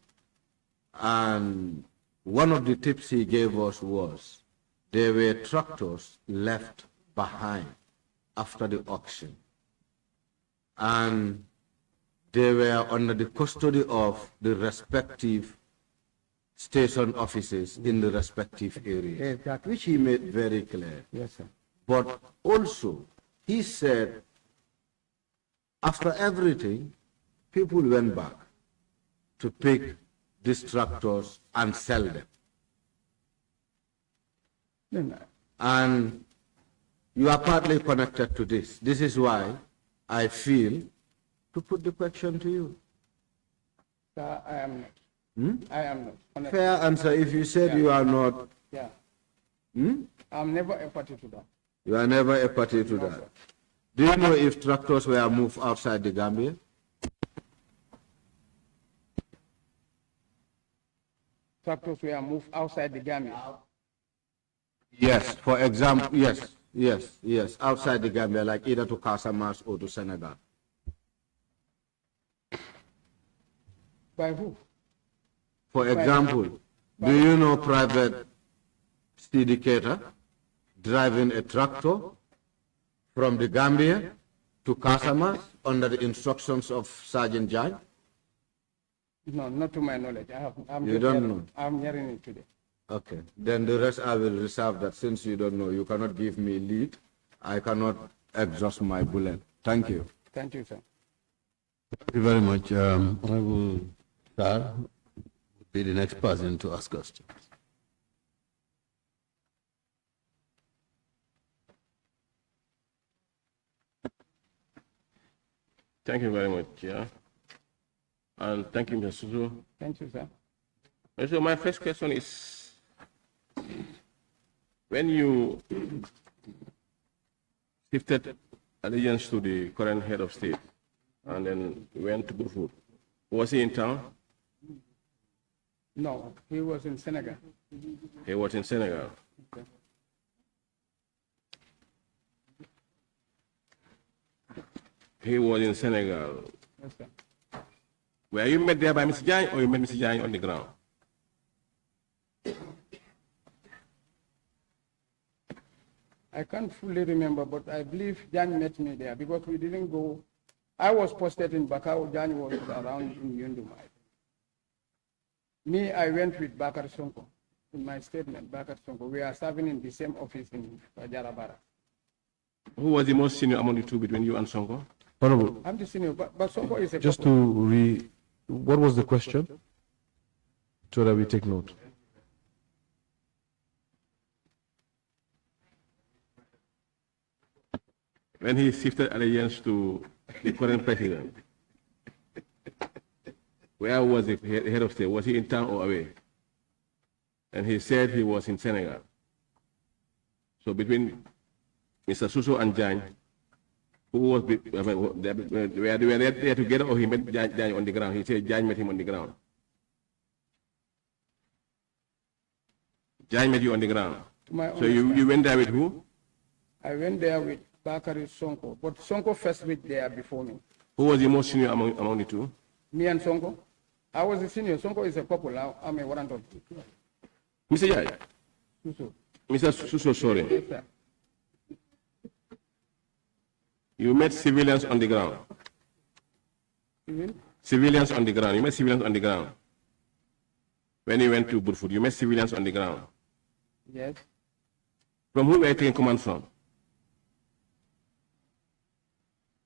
And one of the tips he gave us was there were tractors left behind after the auction. And they were under the custody of the respective station offices in the respective areas, which he made very clear. Yes, sir. But also, he said, after everything, people went back to pick these tractors and sell them. And you are partly connected to this. This is why I feel to put the question to you. Sir, I am not. I am not. Fair answer. If you said you are not, Yeah. I'm never a party to that. you are never a party to that. Do you know if tractors were moved outside the Gambia? Tractors were moved outside the Gambia. Yes, for example, yes, outside the Gambia, like either to Casamance or to Senegal. By who? For example, do you know private syndicator driving a tractor from the Gambia to Casamance under the instructions of Sergeant Jai? No, not to my knowledge. You don't know? I'm hearing it today. Okay, then the rest I will reserve that. Since you don't know, you cannot give me lead. I cannot exhaust my bullet. Thank you. Thank you, sir. Thank you very much. Honorable Sir will be the next person to ask questions. Thank you very much, Chair. And thank you, Mr. Suso. Thank you, sir. So my first question is, when you shifted allegiance to the current head of state and then went to Burfoot, was he in town? No, he was in Senegal. He was in Senegal. Okay. He was in Senegal. Yes, sir. Were you met there by Mr. Jai or you met Mr. Jai on the ground? I can't fully remember, but I believe Jan met me there because we didn't go. I was posted in Bakau, Jan was around in Yundumai. Me, I went with Bakar Sonko. In my statement, Bakar Sonko, we are serving in the same office in Jarabara. Who was the most senior among the two between you and Sonko? Honorable, I'm the senior, but Sonko is a just couple. what was the question? So that we take note. When he shifted allegiance to the current president, where was the head of state? Was he in town or away? And he said he was in Senegal. So between Mr. Susso and Jan, who was, were they there together or he met Jan on the ground? He said Jan met him on the ground. Jan met you on the ground. So you went there with who? I went there with Bakari Sonko, but Sonko first went there before me. Who was the most senior among the two? Me and Sonko. I was a senior. Sonko is a couple. I'm a warrant of. Mr. Jai, Suso. Mr. Susso, sorry. Yes, sir. You met civilians on the ground. Civil? Civilians on the ground. You met civilians on the ground. When you went to Burfoot, you met civilians on the ground. Yes. From whom were you taking command from?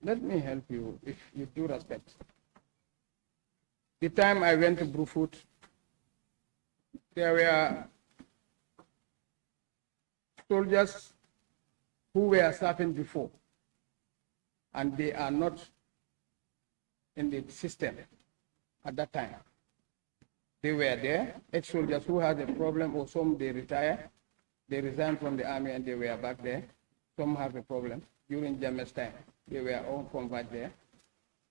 Let me help you if you do respect. The time I went to Burfoot, there were soldiers who were serving before, and they are not in the system at that time. They were there, ex-soldiers who had a problem, or some they retire, they resigned from the army and they were back there. Some have a problem during Jammeh's time. They were all converted there.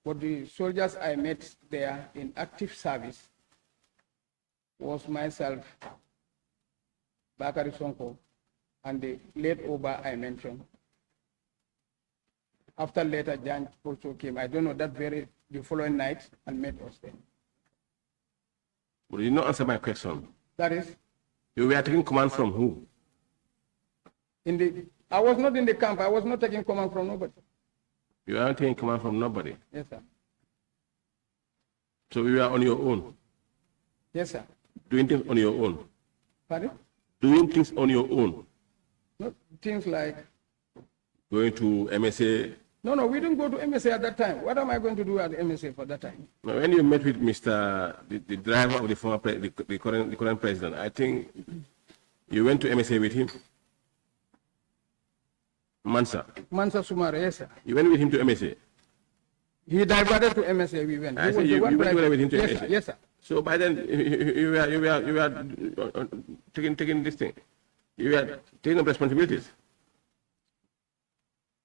But the soldiers I met there in active service was myself, Bakari Sonko, and the late Oba I mentioned. After later, Jan also came. I don't know, the following night, and met us there. But you did not answer my question. That is, You were taking command from who? I was not in the camp. I was not taking command from nobody. You were not taking command from nobody. Yes, sir. So you were on your own, Yes, sir. doing things on your own. Pardon? Doing things on your own. Not things like, Going to MSA. no, we didn't go to MSA at that time. What am I going to do at MSA for that time? Now, when you met with the driver of the former, the current president, I think you went to MSA with him. Mansa. Mansa Sumare, yes, sir. You went with him to MSA. He diverted to MSA, we went. I He said was you the one went together with him to yes, MSA. sir. Yes, sir. So by then you were taking this thing. You were taking up responsibilities.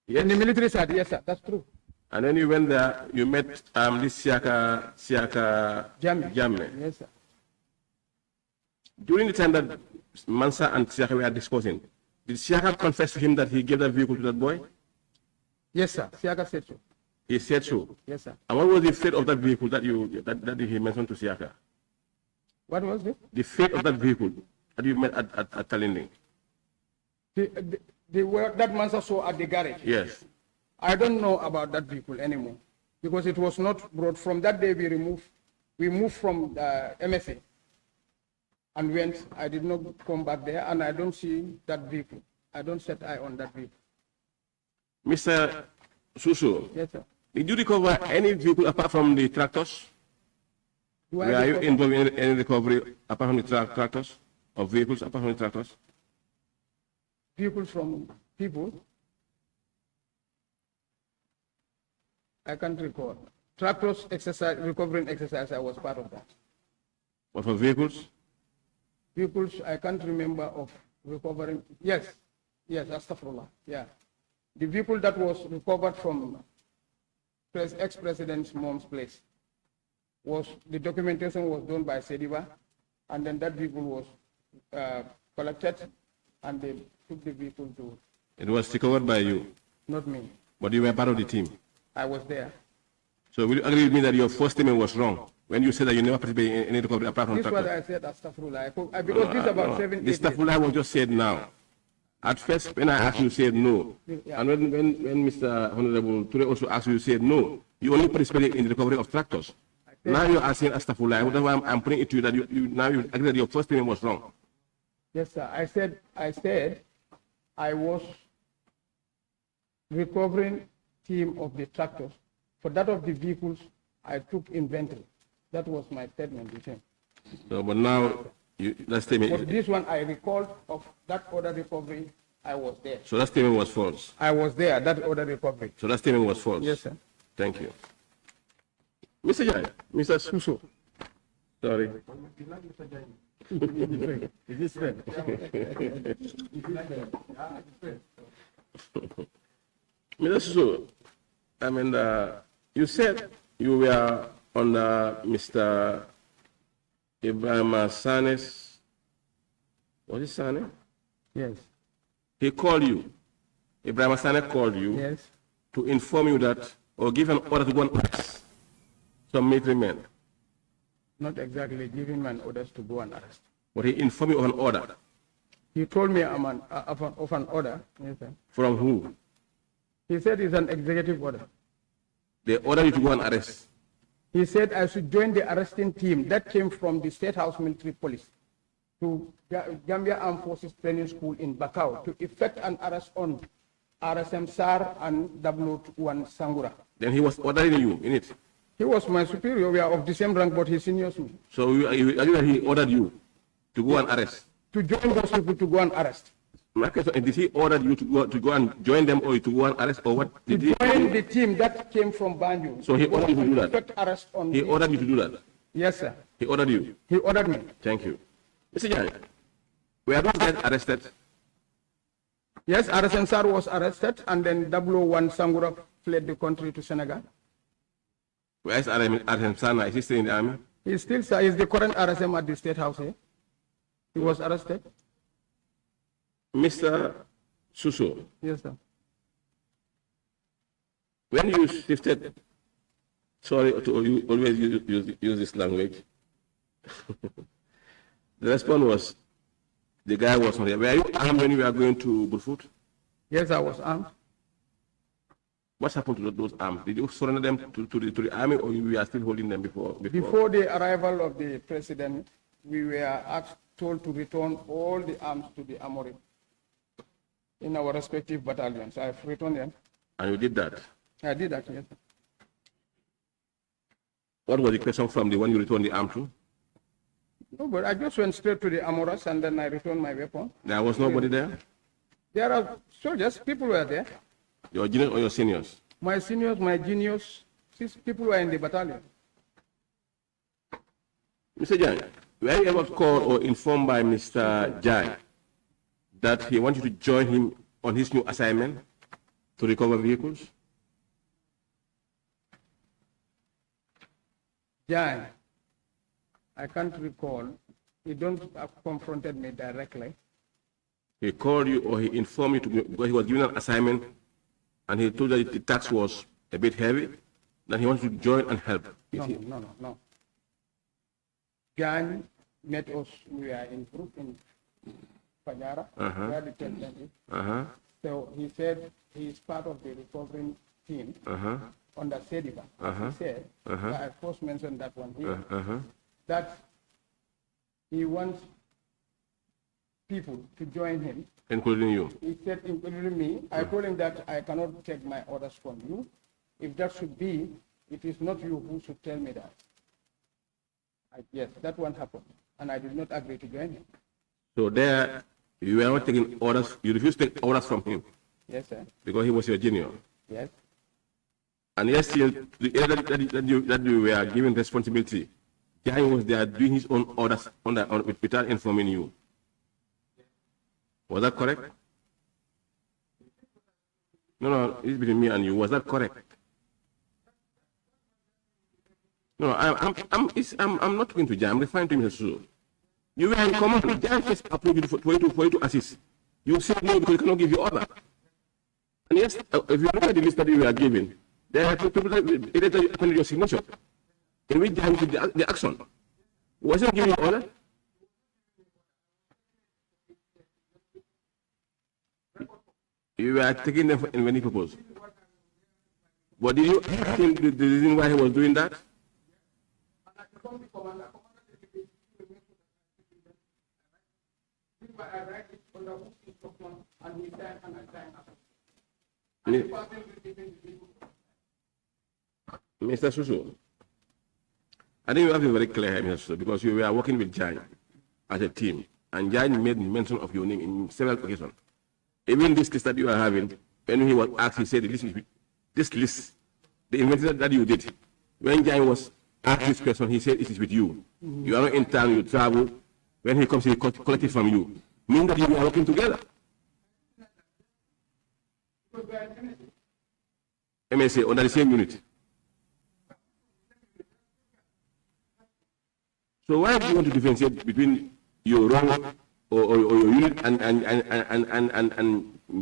Yes. In the military side, yes, sir. That's true. And then you went there, you met this Siaka Jammeh. Yes, sir. During the time that Mansa and Siaka were discussing, did Siaka confess to him that he gave that vehicle to that boy? Yes, sir. Siaka said so. He said so. Yes, sir. And what was the fate of that vehicle that he mentioned to Siaka? What was it? The fate of that vehicle that you met at Talinding? That Mansa saw at the garage. Yes. I don't know about that vehicle anymore because it was not brought. From that day we moved from MSA and went. I did not come back there, and I don't see that vehicle. I don't set eye on that vehicle. Mr. Susso, Yes, sir. did you recover any vehicle apart from the tractors? Were you involved in any recovery apart from the tractors, or vehicles apart from the tractors? Vehicles from people? I can't recall. Tractors exercise, recovering exercise, I was part of that. What for vehicles? Vehicles, I can't remember of recovering. Yes, astaghfirullah, yeah. The vehicle that was recovered from ex-president's mom's place the documentation was done by Sediba, and then that vehicle was collected, and they took the vehicle to. It was recovered by you, Not me. but you were part of the team. I was there. So will you agree with me that your first statement was wrong when you said that you never participated in any recovery apart from This is what tractors? I said, Astaghfirullah. Because this is about 7, 8 This years. stuff was just said now. At first, when I asked you, you said no. And when Mr. Honorable Ture also asked you, you said no. You only participated in the recovery of tractors. Now you're asking Astaghfirullah. That's why I'm putting it to you that now you agree that your first statement was wrong. Yes, sir. I said I was recovering team of the tractors. For that of the vehicles, I took inventory. That was my statement with him. So, but now, that statement, But this one I recalled of that order recovery, I was there. so that statement was false. I was there, that order recovery. So that statement was false. Yes, sir. Thank you. Mr. Jai, Mr. Suso. Sorry. Is this fair? Mr. Suso, I mean, you said you were under Mr. Ibrahim Sane's, was it Sane? Yes. He called you. Ibrahim Sane called you Yes. to inform you that, or give an order to go and arrest some military men. Not exactly giving man orders to go and arrest. But he informed you of an order. He told me of an order. Yes, sir. From who? He said it's an executive order. They ordered you to go and arrest. He said I should join the arresting team that came from the State House Military Police to Gambia Armed Forces Training School in Bakau to effect an arrest on RSM SAR and 001 Sangura. Then he was ordering you in it. He was my superior. We are of the same rank, but he seniors me. So he ordered you to go and arrest. To join those people to go and arrest. My question, did he order you to go and join them or to go and arrest or what? To Did he? join the team that came from Banjul. So he ordered you to do that? Effect arrest on He the- ordered you to do that. Yes, sir. He ordered you. He ordered me. Thank you. Mr. Jan, were those guys arrested? Yes, RSM SAR was arrested, and then 001 Sangura fled the country to Senegal. Where is RM Sana? Is he still in the army? He's still, sir, he's the current RSM at the State House here. He was arrested. Mr. Suso, Yes, sir. when you shifted, sorry to always use this language, the response was, the guy was not here. Were you armed when you were going to Burfoot? Yes, I was armed. What happened to those arms? Did you surrender them to the army or you were still holding them before? Before the arrival of the president, we were told to return all the arms to the armory in our respective battalions. I've returned them. And you did that? I did that, yes. What was the question from the one you returned the arm to? No, but I just went straight to the armorers and then I returned my weapon. There was nobody there? There are soldiers, people were there. Your juniors or your seniors? My seniors, my juniors, 6 people were in the battalion. Mr. Jan, were you ever called or informed by Mr. Jan that he wants you to join him on his new assignment to recover vehicles? Jan, I can't recall. He don't confronted me directly. He called you or he informed you because he was given an assignment and he told you that the tax was a bit heavy, that he wants to join and help. No. Jan met us, we are in group in Pajara, where the president is. So he said he is part of the recovering team under Sediba. He said, I first mentioned that one here, that he wants people to join him. Including you? He said, including me. I told him that I cannot take my orders from you. If that should be, it is not you who should tell me that. Yes, that one happened, and I did not agree to join him. So there, you were not taking orders, you refused to take orders from him? Yes, sir. Because he was your junior? Yes. And yes, still, the area that you were given responsibility, Jai was there doing his own orders without informing you. Was that correct? No, it's between me and you. Was that correct? No, I'm not talking to Jai. I'm referring to Mr. Suso. You were in command. Jai just approved you for you to assist. You said no because he cannot give you order. And yes, if you look at the list that you were given, There are people that appended your signature, in which Jai did the action. Wasn't giving order? You were taking them in many purposes. But did you ask him the reason why he was doing that? Mr. Suso, I think you have to be very clear here, Mr. Suso, because you were working with Jan as a team, and Jan made mention of your name in several occasions. Even this list that you are having, when he was asked, he said, this list, the invention that you did, when Jan was asked this question, he said, it is with you. You are not in town, you travel. When he comes, he collect it from you. Meaning that you are working together. MSA, under the same unit. So why do you want to differentiate between your role or your unit and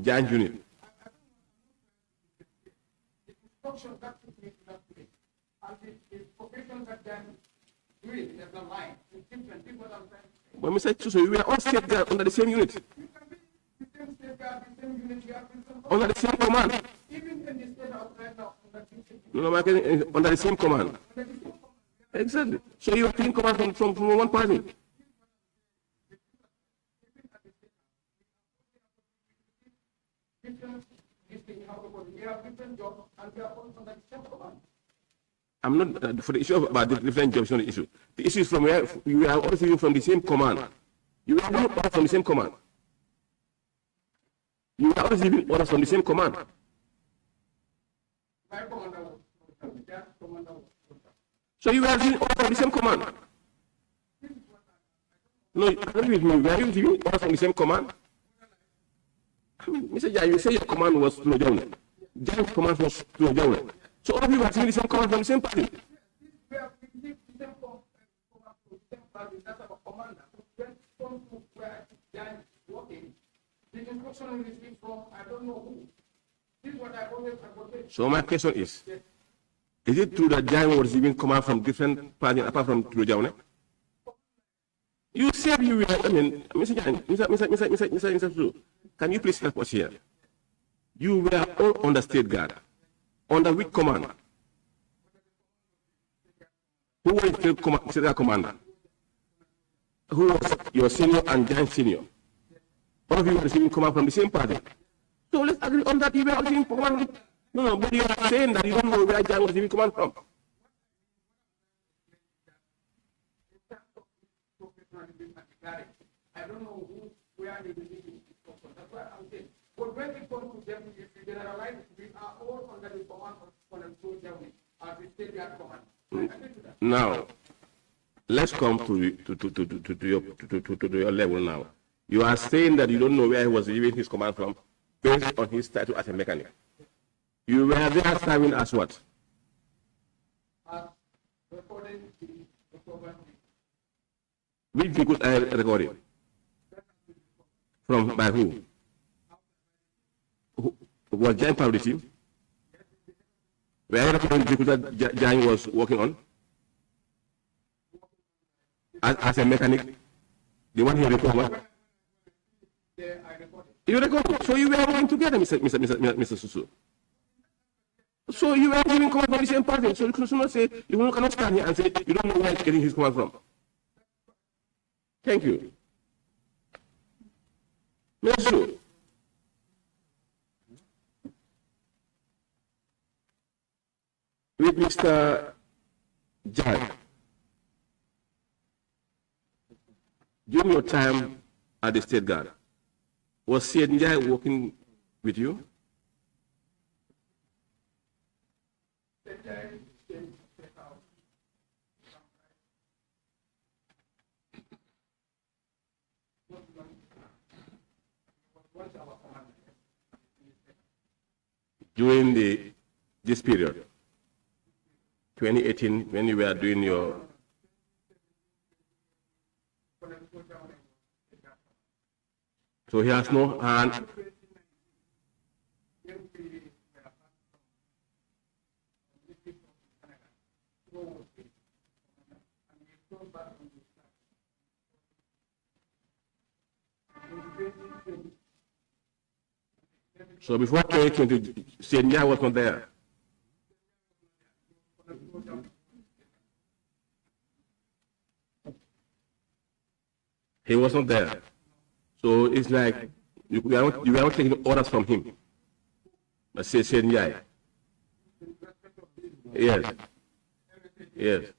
Jan's unit? But Mr. Suso, we are all safeguarded under the same unit. Under the same command. No, under the same command. Exactly. So you are taking command from one party. I'm not for the issue about the different jobs, not the issue. The issue is from where you are all receiving from the same command. You are all from the same command. You are all receiving orders from the same command. So you are receiving orders from the same command. No, agree with me. We are receiving orders from the same command. I mean, Mr. Jai, you say your command was slow down. Jai's command was slow down. So all of you are receiving the same command from the same party. So my question is it true that Jai was receiving command from different parties apart from Tulojaune? You said you were, I mean, Mr. Jai, Mr. Su, can you please help us here? You were all on the state guard. Under which command? Who was the state commander? Who was your senior and Giant senior? All of you were receiving command from the same party. So let's agree on that. You were receiving command. No, but you are saying that you don't know where Giant was receiving command from. I don't know where you receiving command. That's why I'm saying. But when it comes to them, if you generalize, we are all under the command of Colonel Germany as the state guard command. Now, let's come to your level now. You are saying that you don't know where he was receiving his command from based on his title as a mechanic. You were there serving as what? Which vehicle are recording? From by who? Was Jan part of the team? Where the vehicle that Jan was working on? As a mechanic? The one he recorded? You recorded. So you were working together, Mr. Suso. So you were giving command from the same party. So you cannot say, you cannot stand here and say, you don't know where he's getting his command from. Thank you. Mr. Suso. With Mr. Jai, during your time at the State Guard, was Syed Jai working with you? During this period, 2018, when you were doing your... So he has no hand. So before 2020, Senya was not there. He was not there. So it's like you are not taking orders from him. But say Senya. Yes. Yes.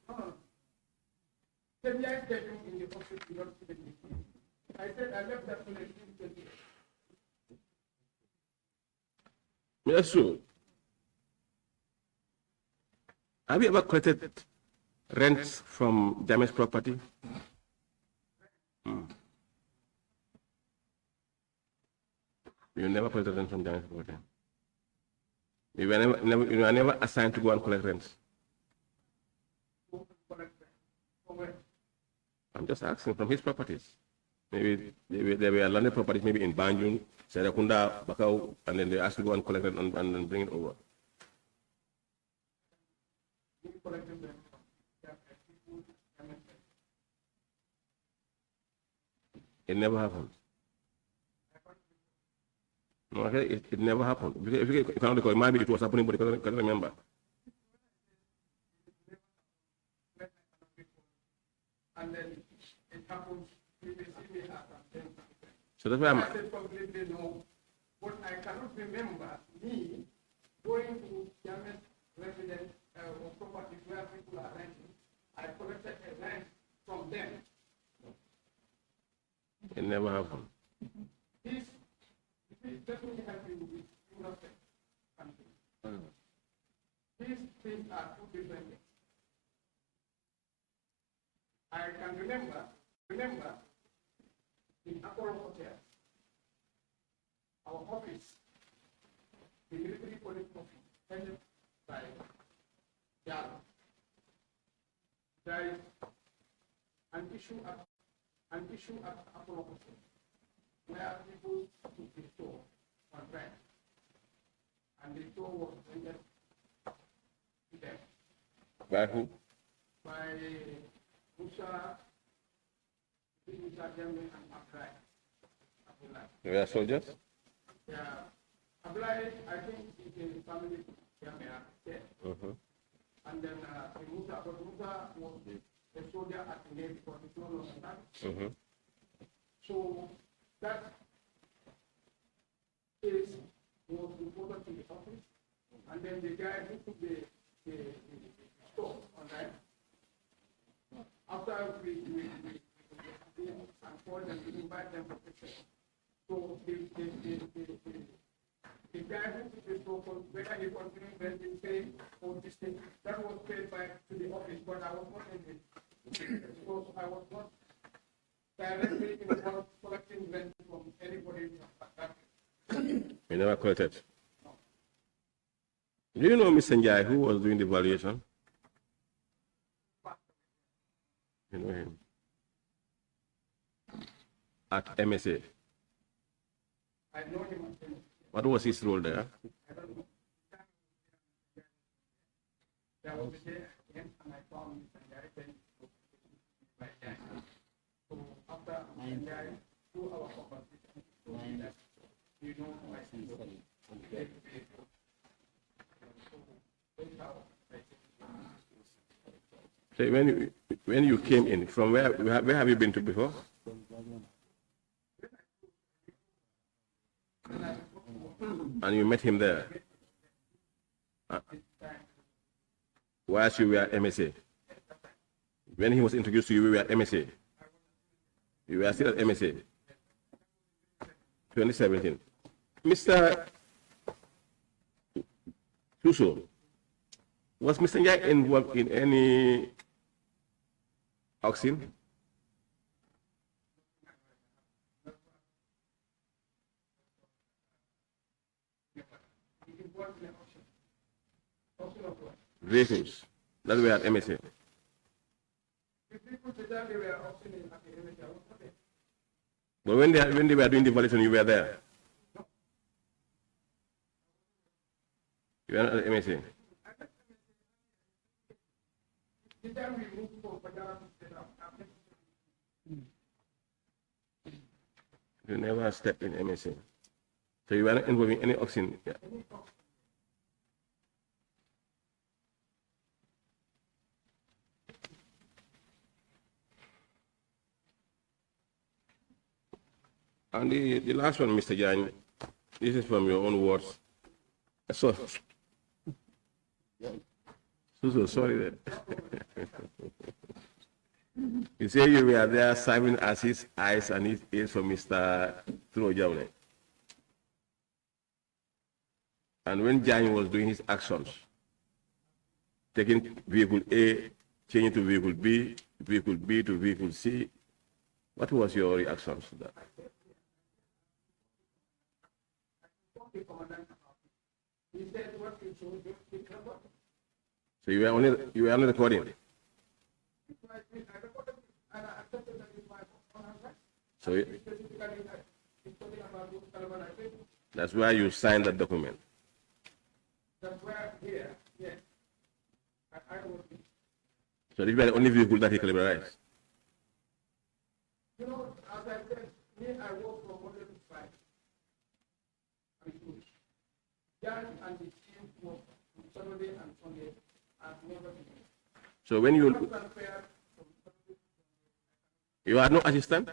I said I left that place. That's true. Have you ever collected rents from damaged property? You never collected rent from damaged property. You were never assigned to go and collect rents. I'm just asking from his properties. Maybe there were landed properties, maybe in Banjul, Serakunda, Bakau, and then they asked to go and collect it and then bring it over. It never happened. No, okay, it never happened. If you cannot recall, maybe it was happening, but you can't remember. And then it happens, So that's why I'm. I said completely no, but I cannot remember me going to Yamet residence or properties where people are renting. I collected a rent from them. It never happened. This definitely help you with innocent country. These things are two different things. I can remember in Apollo Hotel, our office, the military police office, headed by Jalo. There is an issue at Apollo Hotel where people took the store on rent, and the store was rented to them. By who? By Musa, German, and Abdullah. They were soldiers? Yeah. Abdullah, I think, is a family German. And then Musa was a soldier at the Navy for the throne of the So that case was reported to the office, and then the guy who took the store on that. After we and call them, we invite them for pictures. So the guy who took the store, whether he continued renting, paying or this thing, that was paid by to the office, but I was not in it because I was not directly involved collecting rent from anybody like that. You never collected? No. Do you know Mr. Njai who was doing the valuation? You know him? At MSA. I know him at MSA. What was his role there? I don't know. There was a day and I found Mr. Njai like that. So after Mr. Njai, through our conversation, you know my sister. So when you came in, from where have you been to before? And you met him there? Whilst you were at MSA? When he was introduced to you, you were at MSA? You were still at MSA? 2017. Mr. Susso, was Mr. Njai involved in any auction? Vehicles that were at MSA. But when they were doing the valuation, you were there. You were not at MSA. The time we moved from Pajara to Seram, I You never stepped in MSA. So you were not involved in any auction. Yeah. And the last one, Mr. Jan, this is from your own words. So sorry that. You say you were there serving as his eyes and his ears for Mr. Trojane. And when Jan was doing his actions, taking vehicle A, changing to vehicle B to vehicle C, what was your reaction to that? So you were only recording. So that's why you signed that document. So this was the only vehicle that he collaborated. You know, as I said, me, I work from Monday to Friday. Jan and the team work on Saturday and Sunday. I've never been. So when you had no assistant?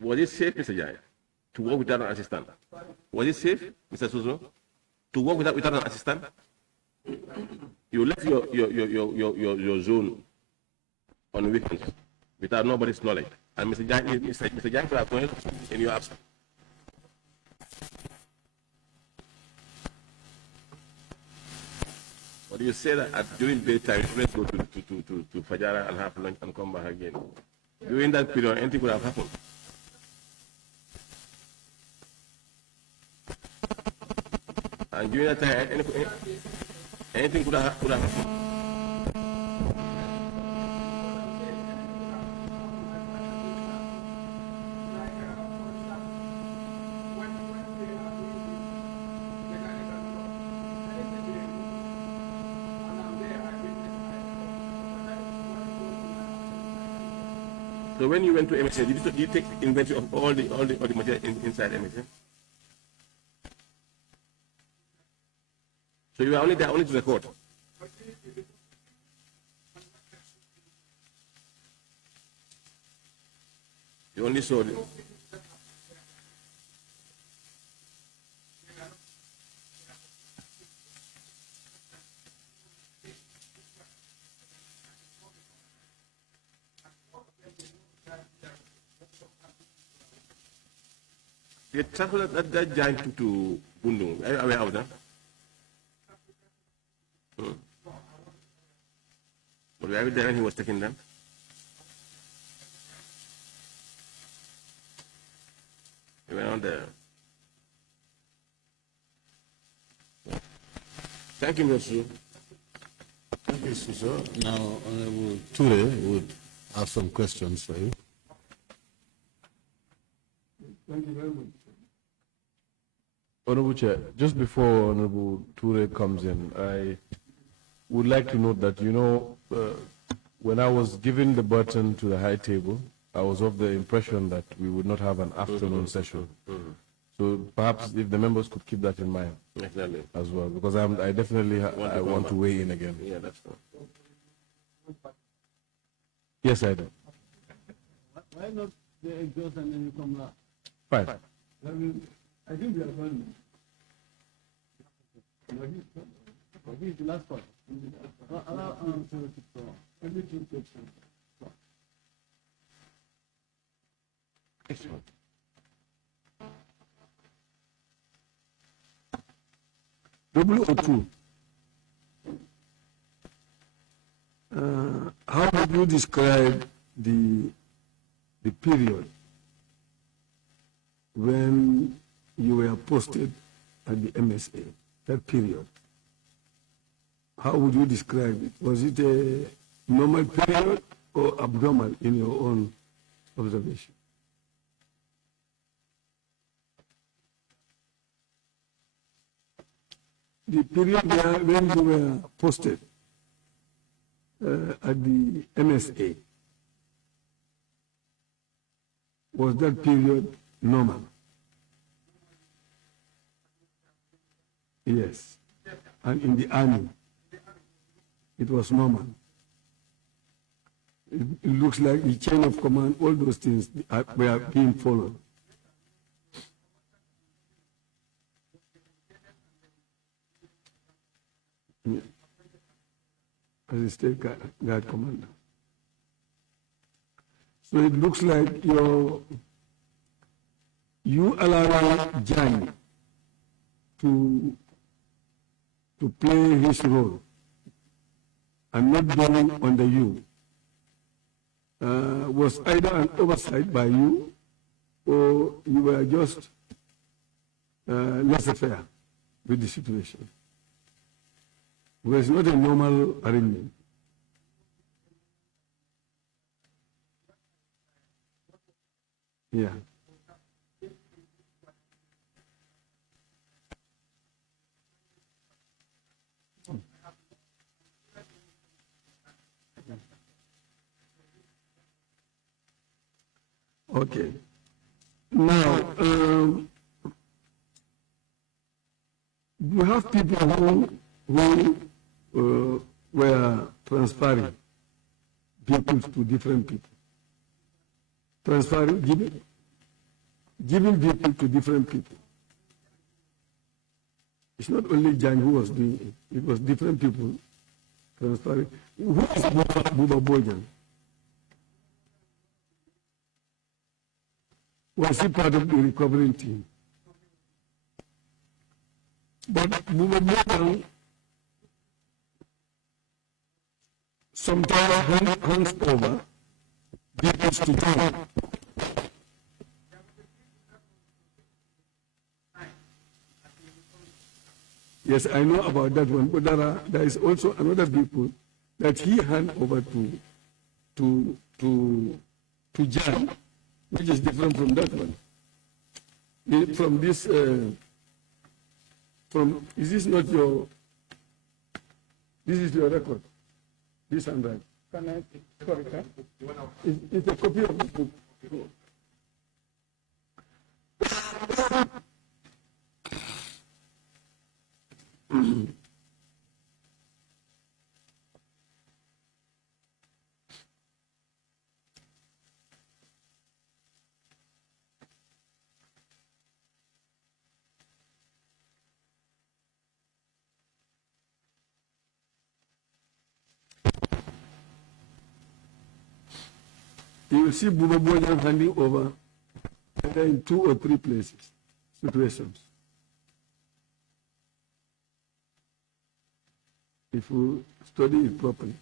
Was it safe, Mr. Jai, to work without an assistant? Was it safe, Mr. Susso, to work without an assistant? You left your zone on weekends without nobody's knowledge. And Mr. Jai could have gone in your absence. But you say that during daytime, let's go to Fajara and have lunch and come back again. During that period, anything could have happened. And during that time, anything could have happened. So when you went to MSA, did you take inventory of all the material inside MSA? So you were only there only to record. You only saw the... The transfer that giant to Bundung, are you aware of that? But were you there when he was taking them? You were not there. Thank you, Monsieur. Thank you, Suso. Now, Honorable Ture would have some questions for you. Thank you very much. Honorable Chair, just before Honorable Ture comes in, I would like to note that, when I was given the button to the high table, I was of the impression that we would not have an afternoon session. So perhaps if the members could keep that in mind as well, because I definitely want to weigh in again. Yeah, that's right. Yes, I do. Why not the exhaust and then you come last? Fine. I think we are going. He's the last part. Allow everything takes time. Excellent. W02. How would you describe the period when you were posted at the MSA? That period. How would you describe it? Was it a normal period or abnormal in your own observation? The period when you were posted at the MSA, Was that period normal? Yes. And in the army, it was normal. It looks like the chain of command, all those things were being followed. Yeah. As a state guard commander. So it looks like you allow Jan to play his role and not going under you. Was either an oversight by you or you were just laissez-faire with the situation. It was not a normal arrangement. Yeah. Okay. Now, you have people who were transferring vehicles to different people. Giving vehicles to different people. It's not only Jan who was doing it, it was different people transferring. Who is Buba Bojan? Was he part of the recovering team? But Buba Bojan sometimes hands over vehicles to Jan. Yes, I know about that one, but there is also another vehicle that he handed over to Jan, which is different from that one. From this, is this not your, this is your record, this and that? Can I, sorry, sir? It's a copy of the book. You will see Buba Bojan handing over in 2 or 3 places, situations. If you study it properly.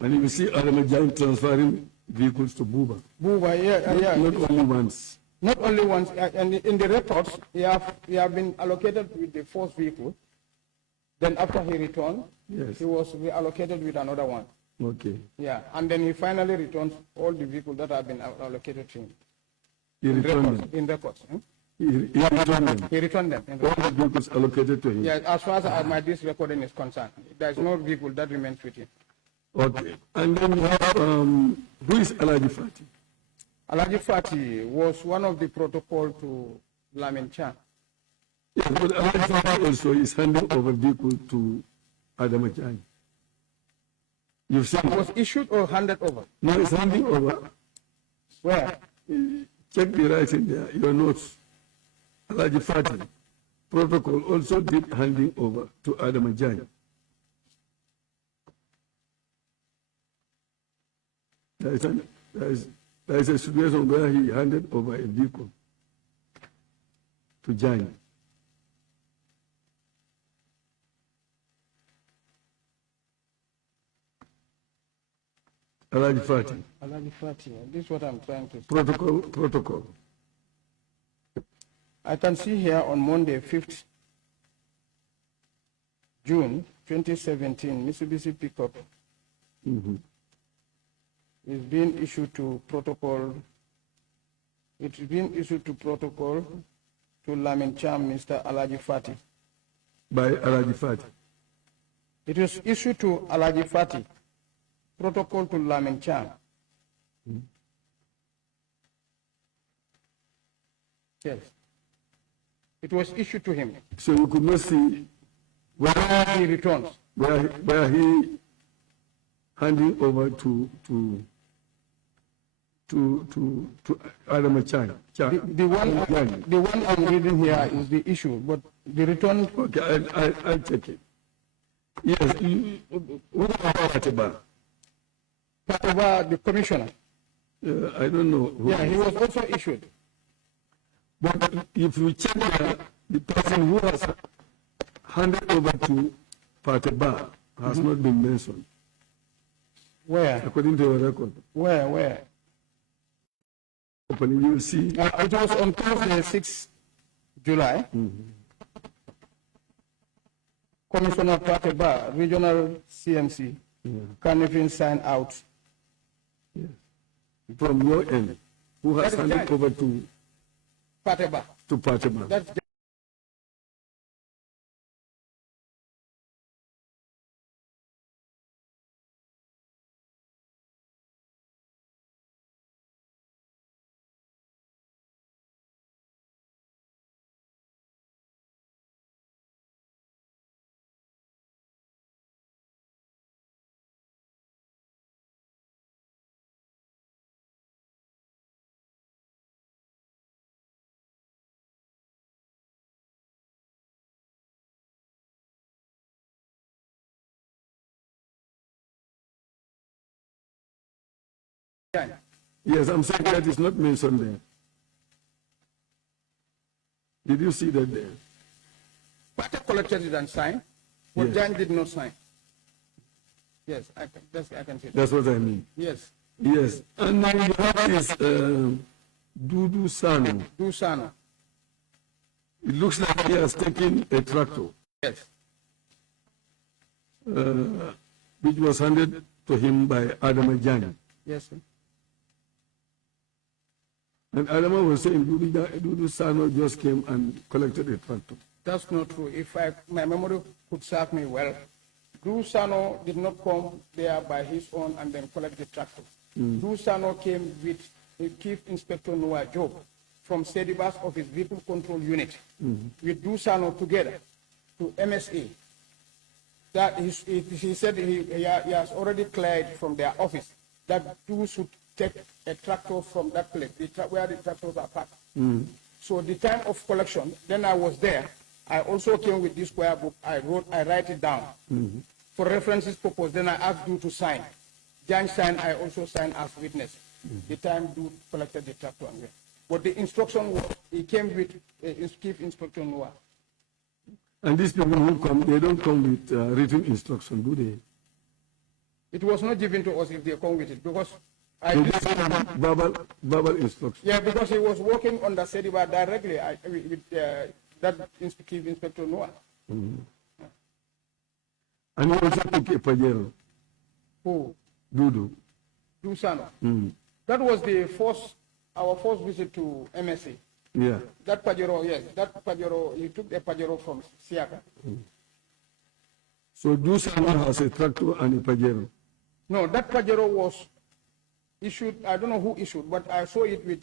And you will see Adamajan transferring vehicles to Buba. Buba, yeah. Not only once. Not only once, and in the records, he have been allocated with the first vehicle. Then after he returned, Yes. he was reallocated with another one. Okay. Yeah, and then he finally returned all the vehicles that have been allocated to him. He returned them. In records. He returned them. He returned them. All the vehicles allocated to him. Yeah, as far as this recording is concerned, there is no vehicle that remains with him. Okay. And then you have, who is Alaji Fati? Alaji Fati was one of the protocol to Lamin Chan. Yes, but Alaji Fati also is handing over vehicle to Adamajan. You've seen It was issued or handed over? No, it's handing over. Where? Check the writing there, your notes. Alaji Fati. Protocol also did handing over to Adamajan. There is a situation where he handed over a vehicle to Jan. Alaji Fati. Alaji Fati, this is what I'm trying to say. Protocol. I can see here on Monday, 5th June 2017 Mitsubishi pickup is being issued to protocol. It's been issued to protocol to Lamin Cham, Mr. Alaji Fati. By Alaji Fati. It was issued to Alaji Fati, protocol to Lamin Cham. Yes. It was issued to him. So you could not see Where he returns. where he handing over to Adam Chan. The one I'm reading here is the issue, but the return. Okay, I'll take it. Yes, what about Pateba? Pateba, the commissioner. I don't know. Yeah, he was also issued. But if you check the person who has handed over to Pateba has not been mentioned, Where? according to your record. Where? Open, you will see. It was on Thursday, 6 July. Commissioner Pateba, regional CMC, can even sign out. From your end, who has That is handed right. over to Pateba. Pateba. That's Jan. Yes, I'm saying that is not mentioned there. Did you see that there? Pate collected it and signed, but Yes. Jan did not sign. Yes, I can say that. That's what I mean. Yes, Yes. And now you have this Dudu Sano. Dusano. It looks like he has taken a tractor, Yes, which was handed to him by Adama Jani. yes, sir. And Adama was saying Dudu Sano just came and collected a tractor. That's not true. If my memory could serve me well, Dusano did not come there by his own and then collect the tractor. Dusano came with Chief Inspector Noah Job from Sedibas Office Vehicle Control Unit with Dusano together to MSA. That he said he has already cleared from their office that Du should take a tractor from that place, where the tractors are parked. So the time of collection, then I was there. I also came with this square book. I write it down. For references purpose, then I asked Du to sign. Jan signed, I also signed as witness. The time Du collected the tractor. But the instruction was, he came with Chief Inspector Noah. And these people who come, they don't come with written instruction, do they? It was not given to us if they come with it, because I They did, just have verbal instruction. yeah, because he was working on the Sediba directly with that Chief Inspector Noah. And he also took a Pajero, Who? Dudu. Dusano. That was our first visit to MSA. Yeah. That Pajero, yes, that Pajero, he took a Pajero from Siaka. So Dusano has a tractor and a Pajero. No, that Pajero was issued, I don't know who issued, but I saw it with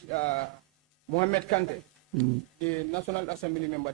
Mohammed Kante, the National Assembly member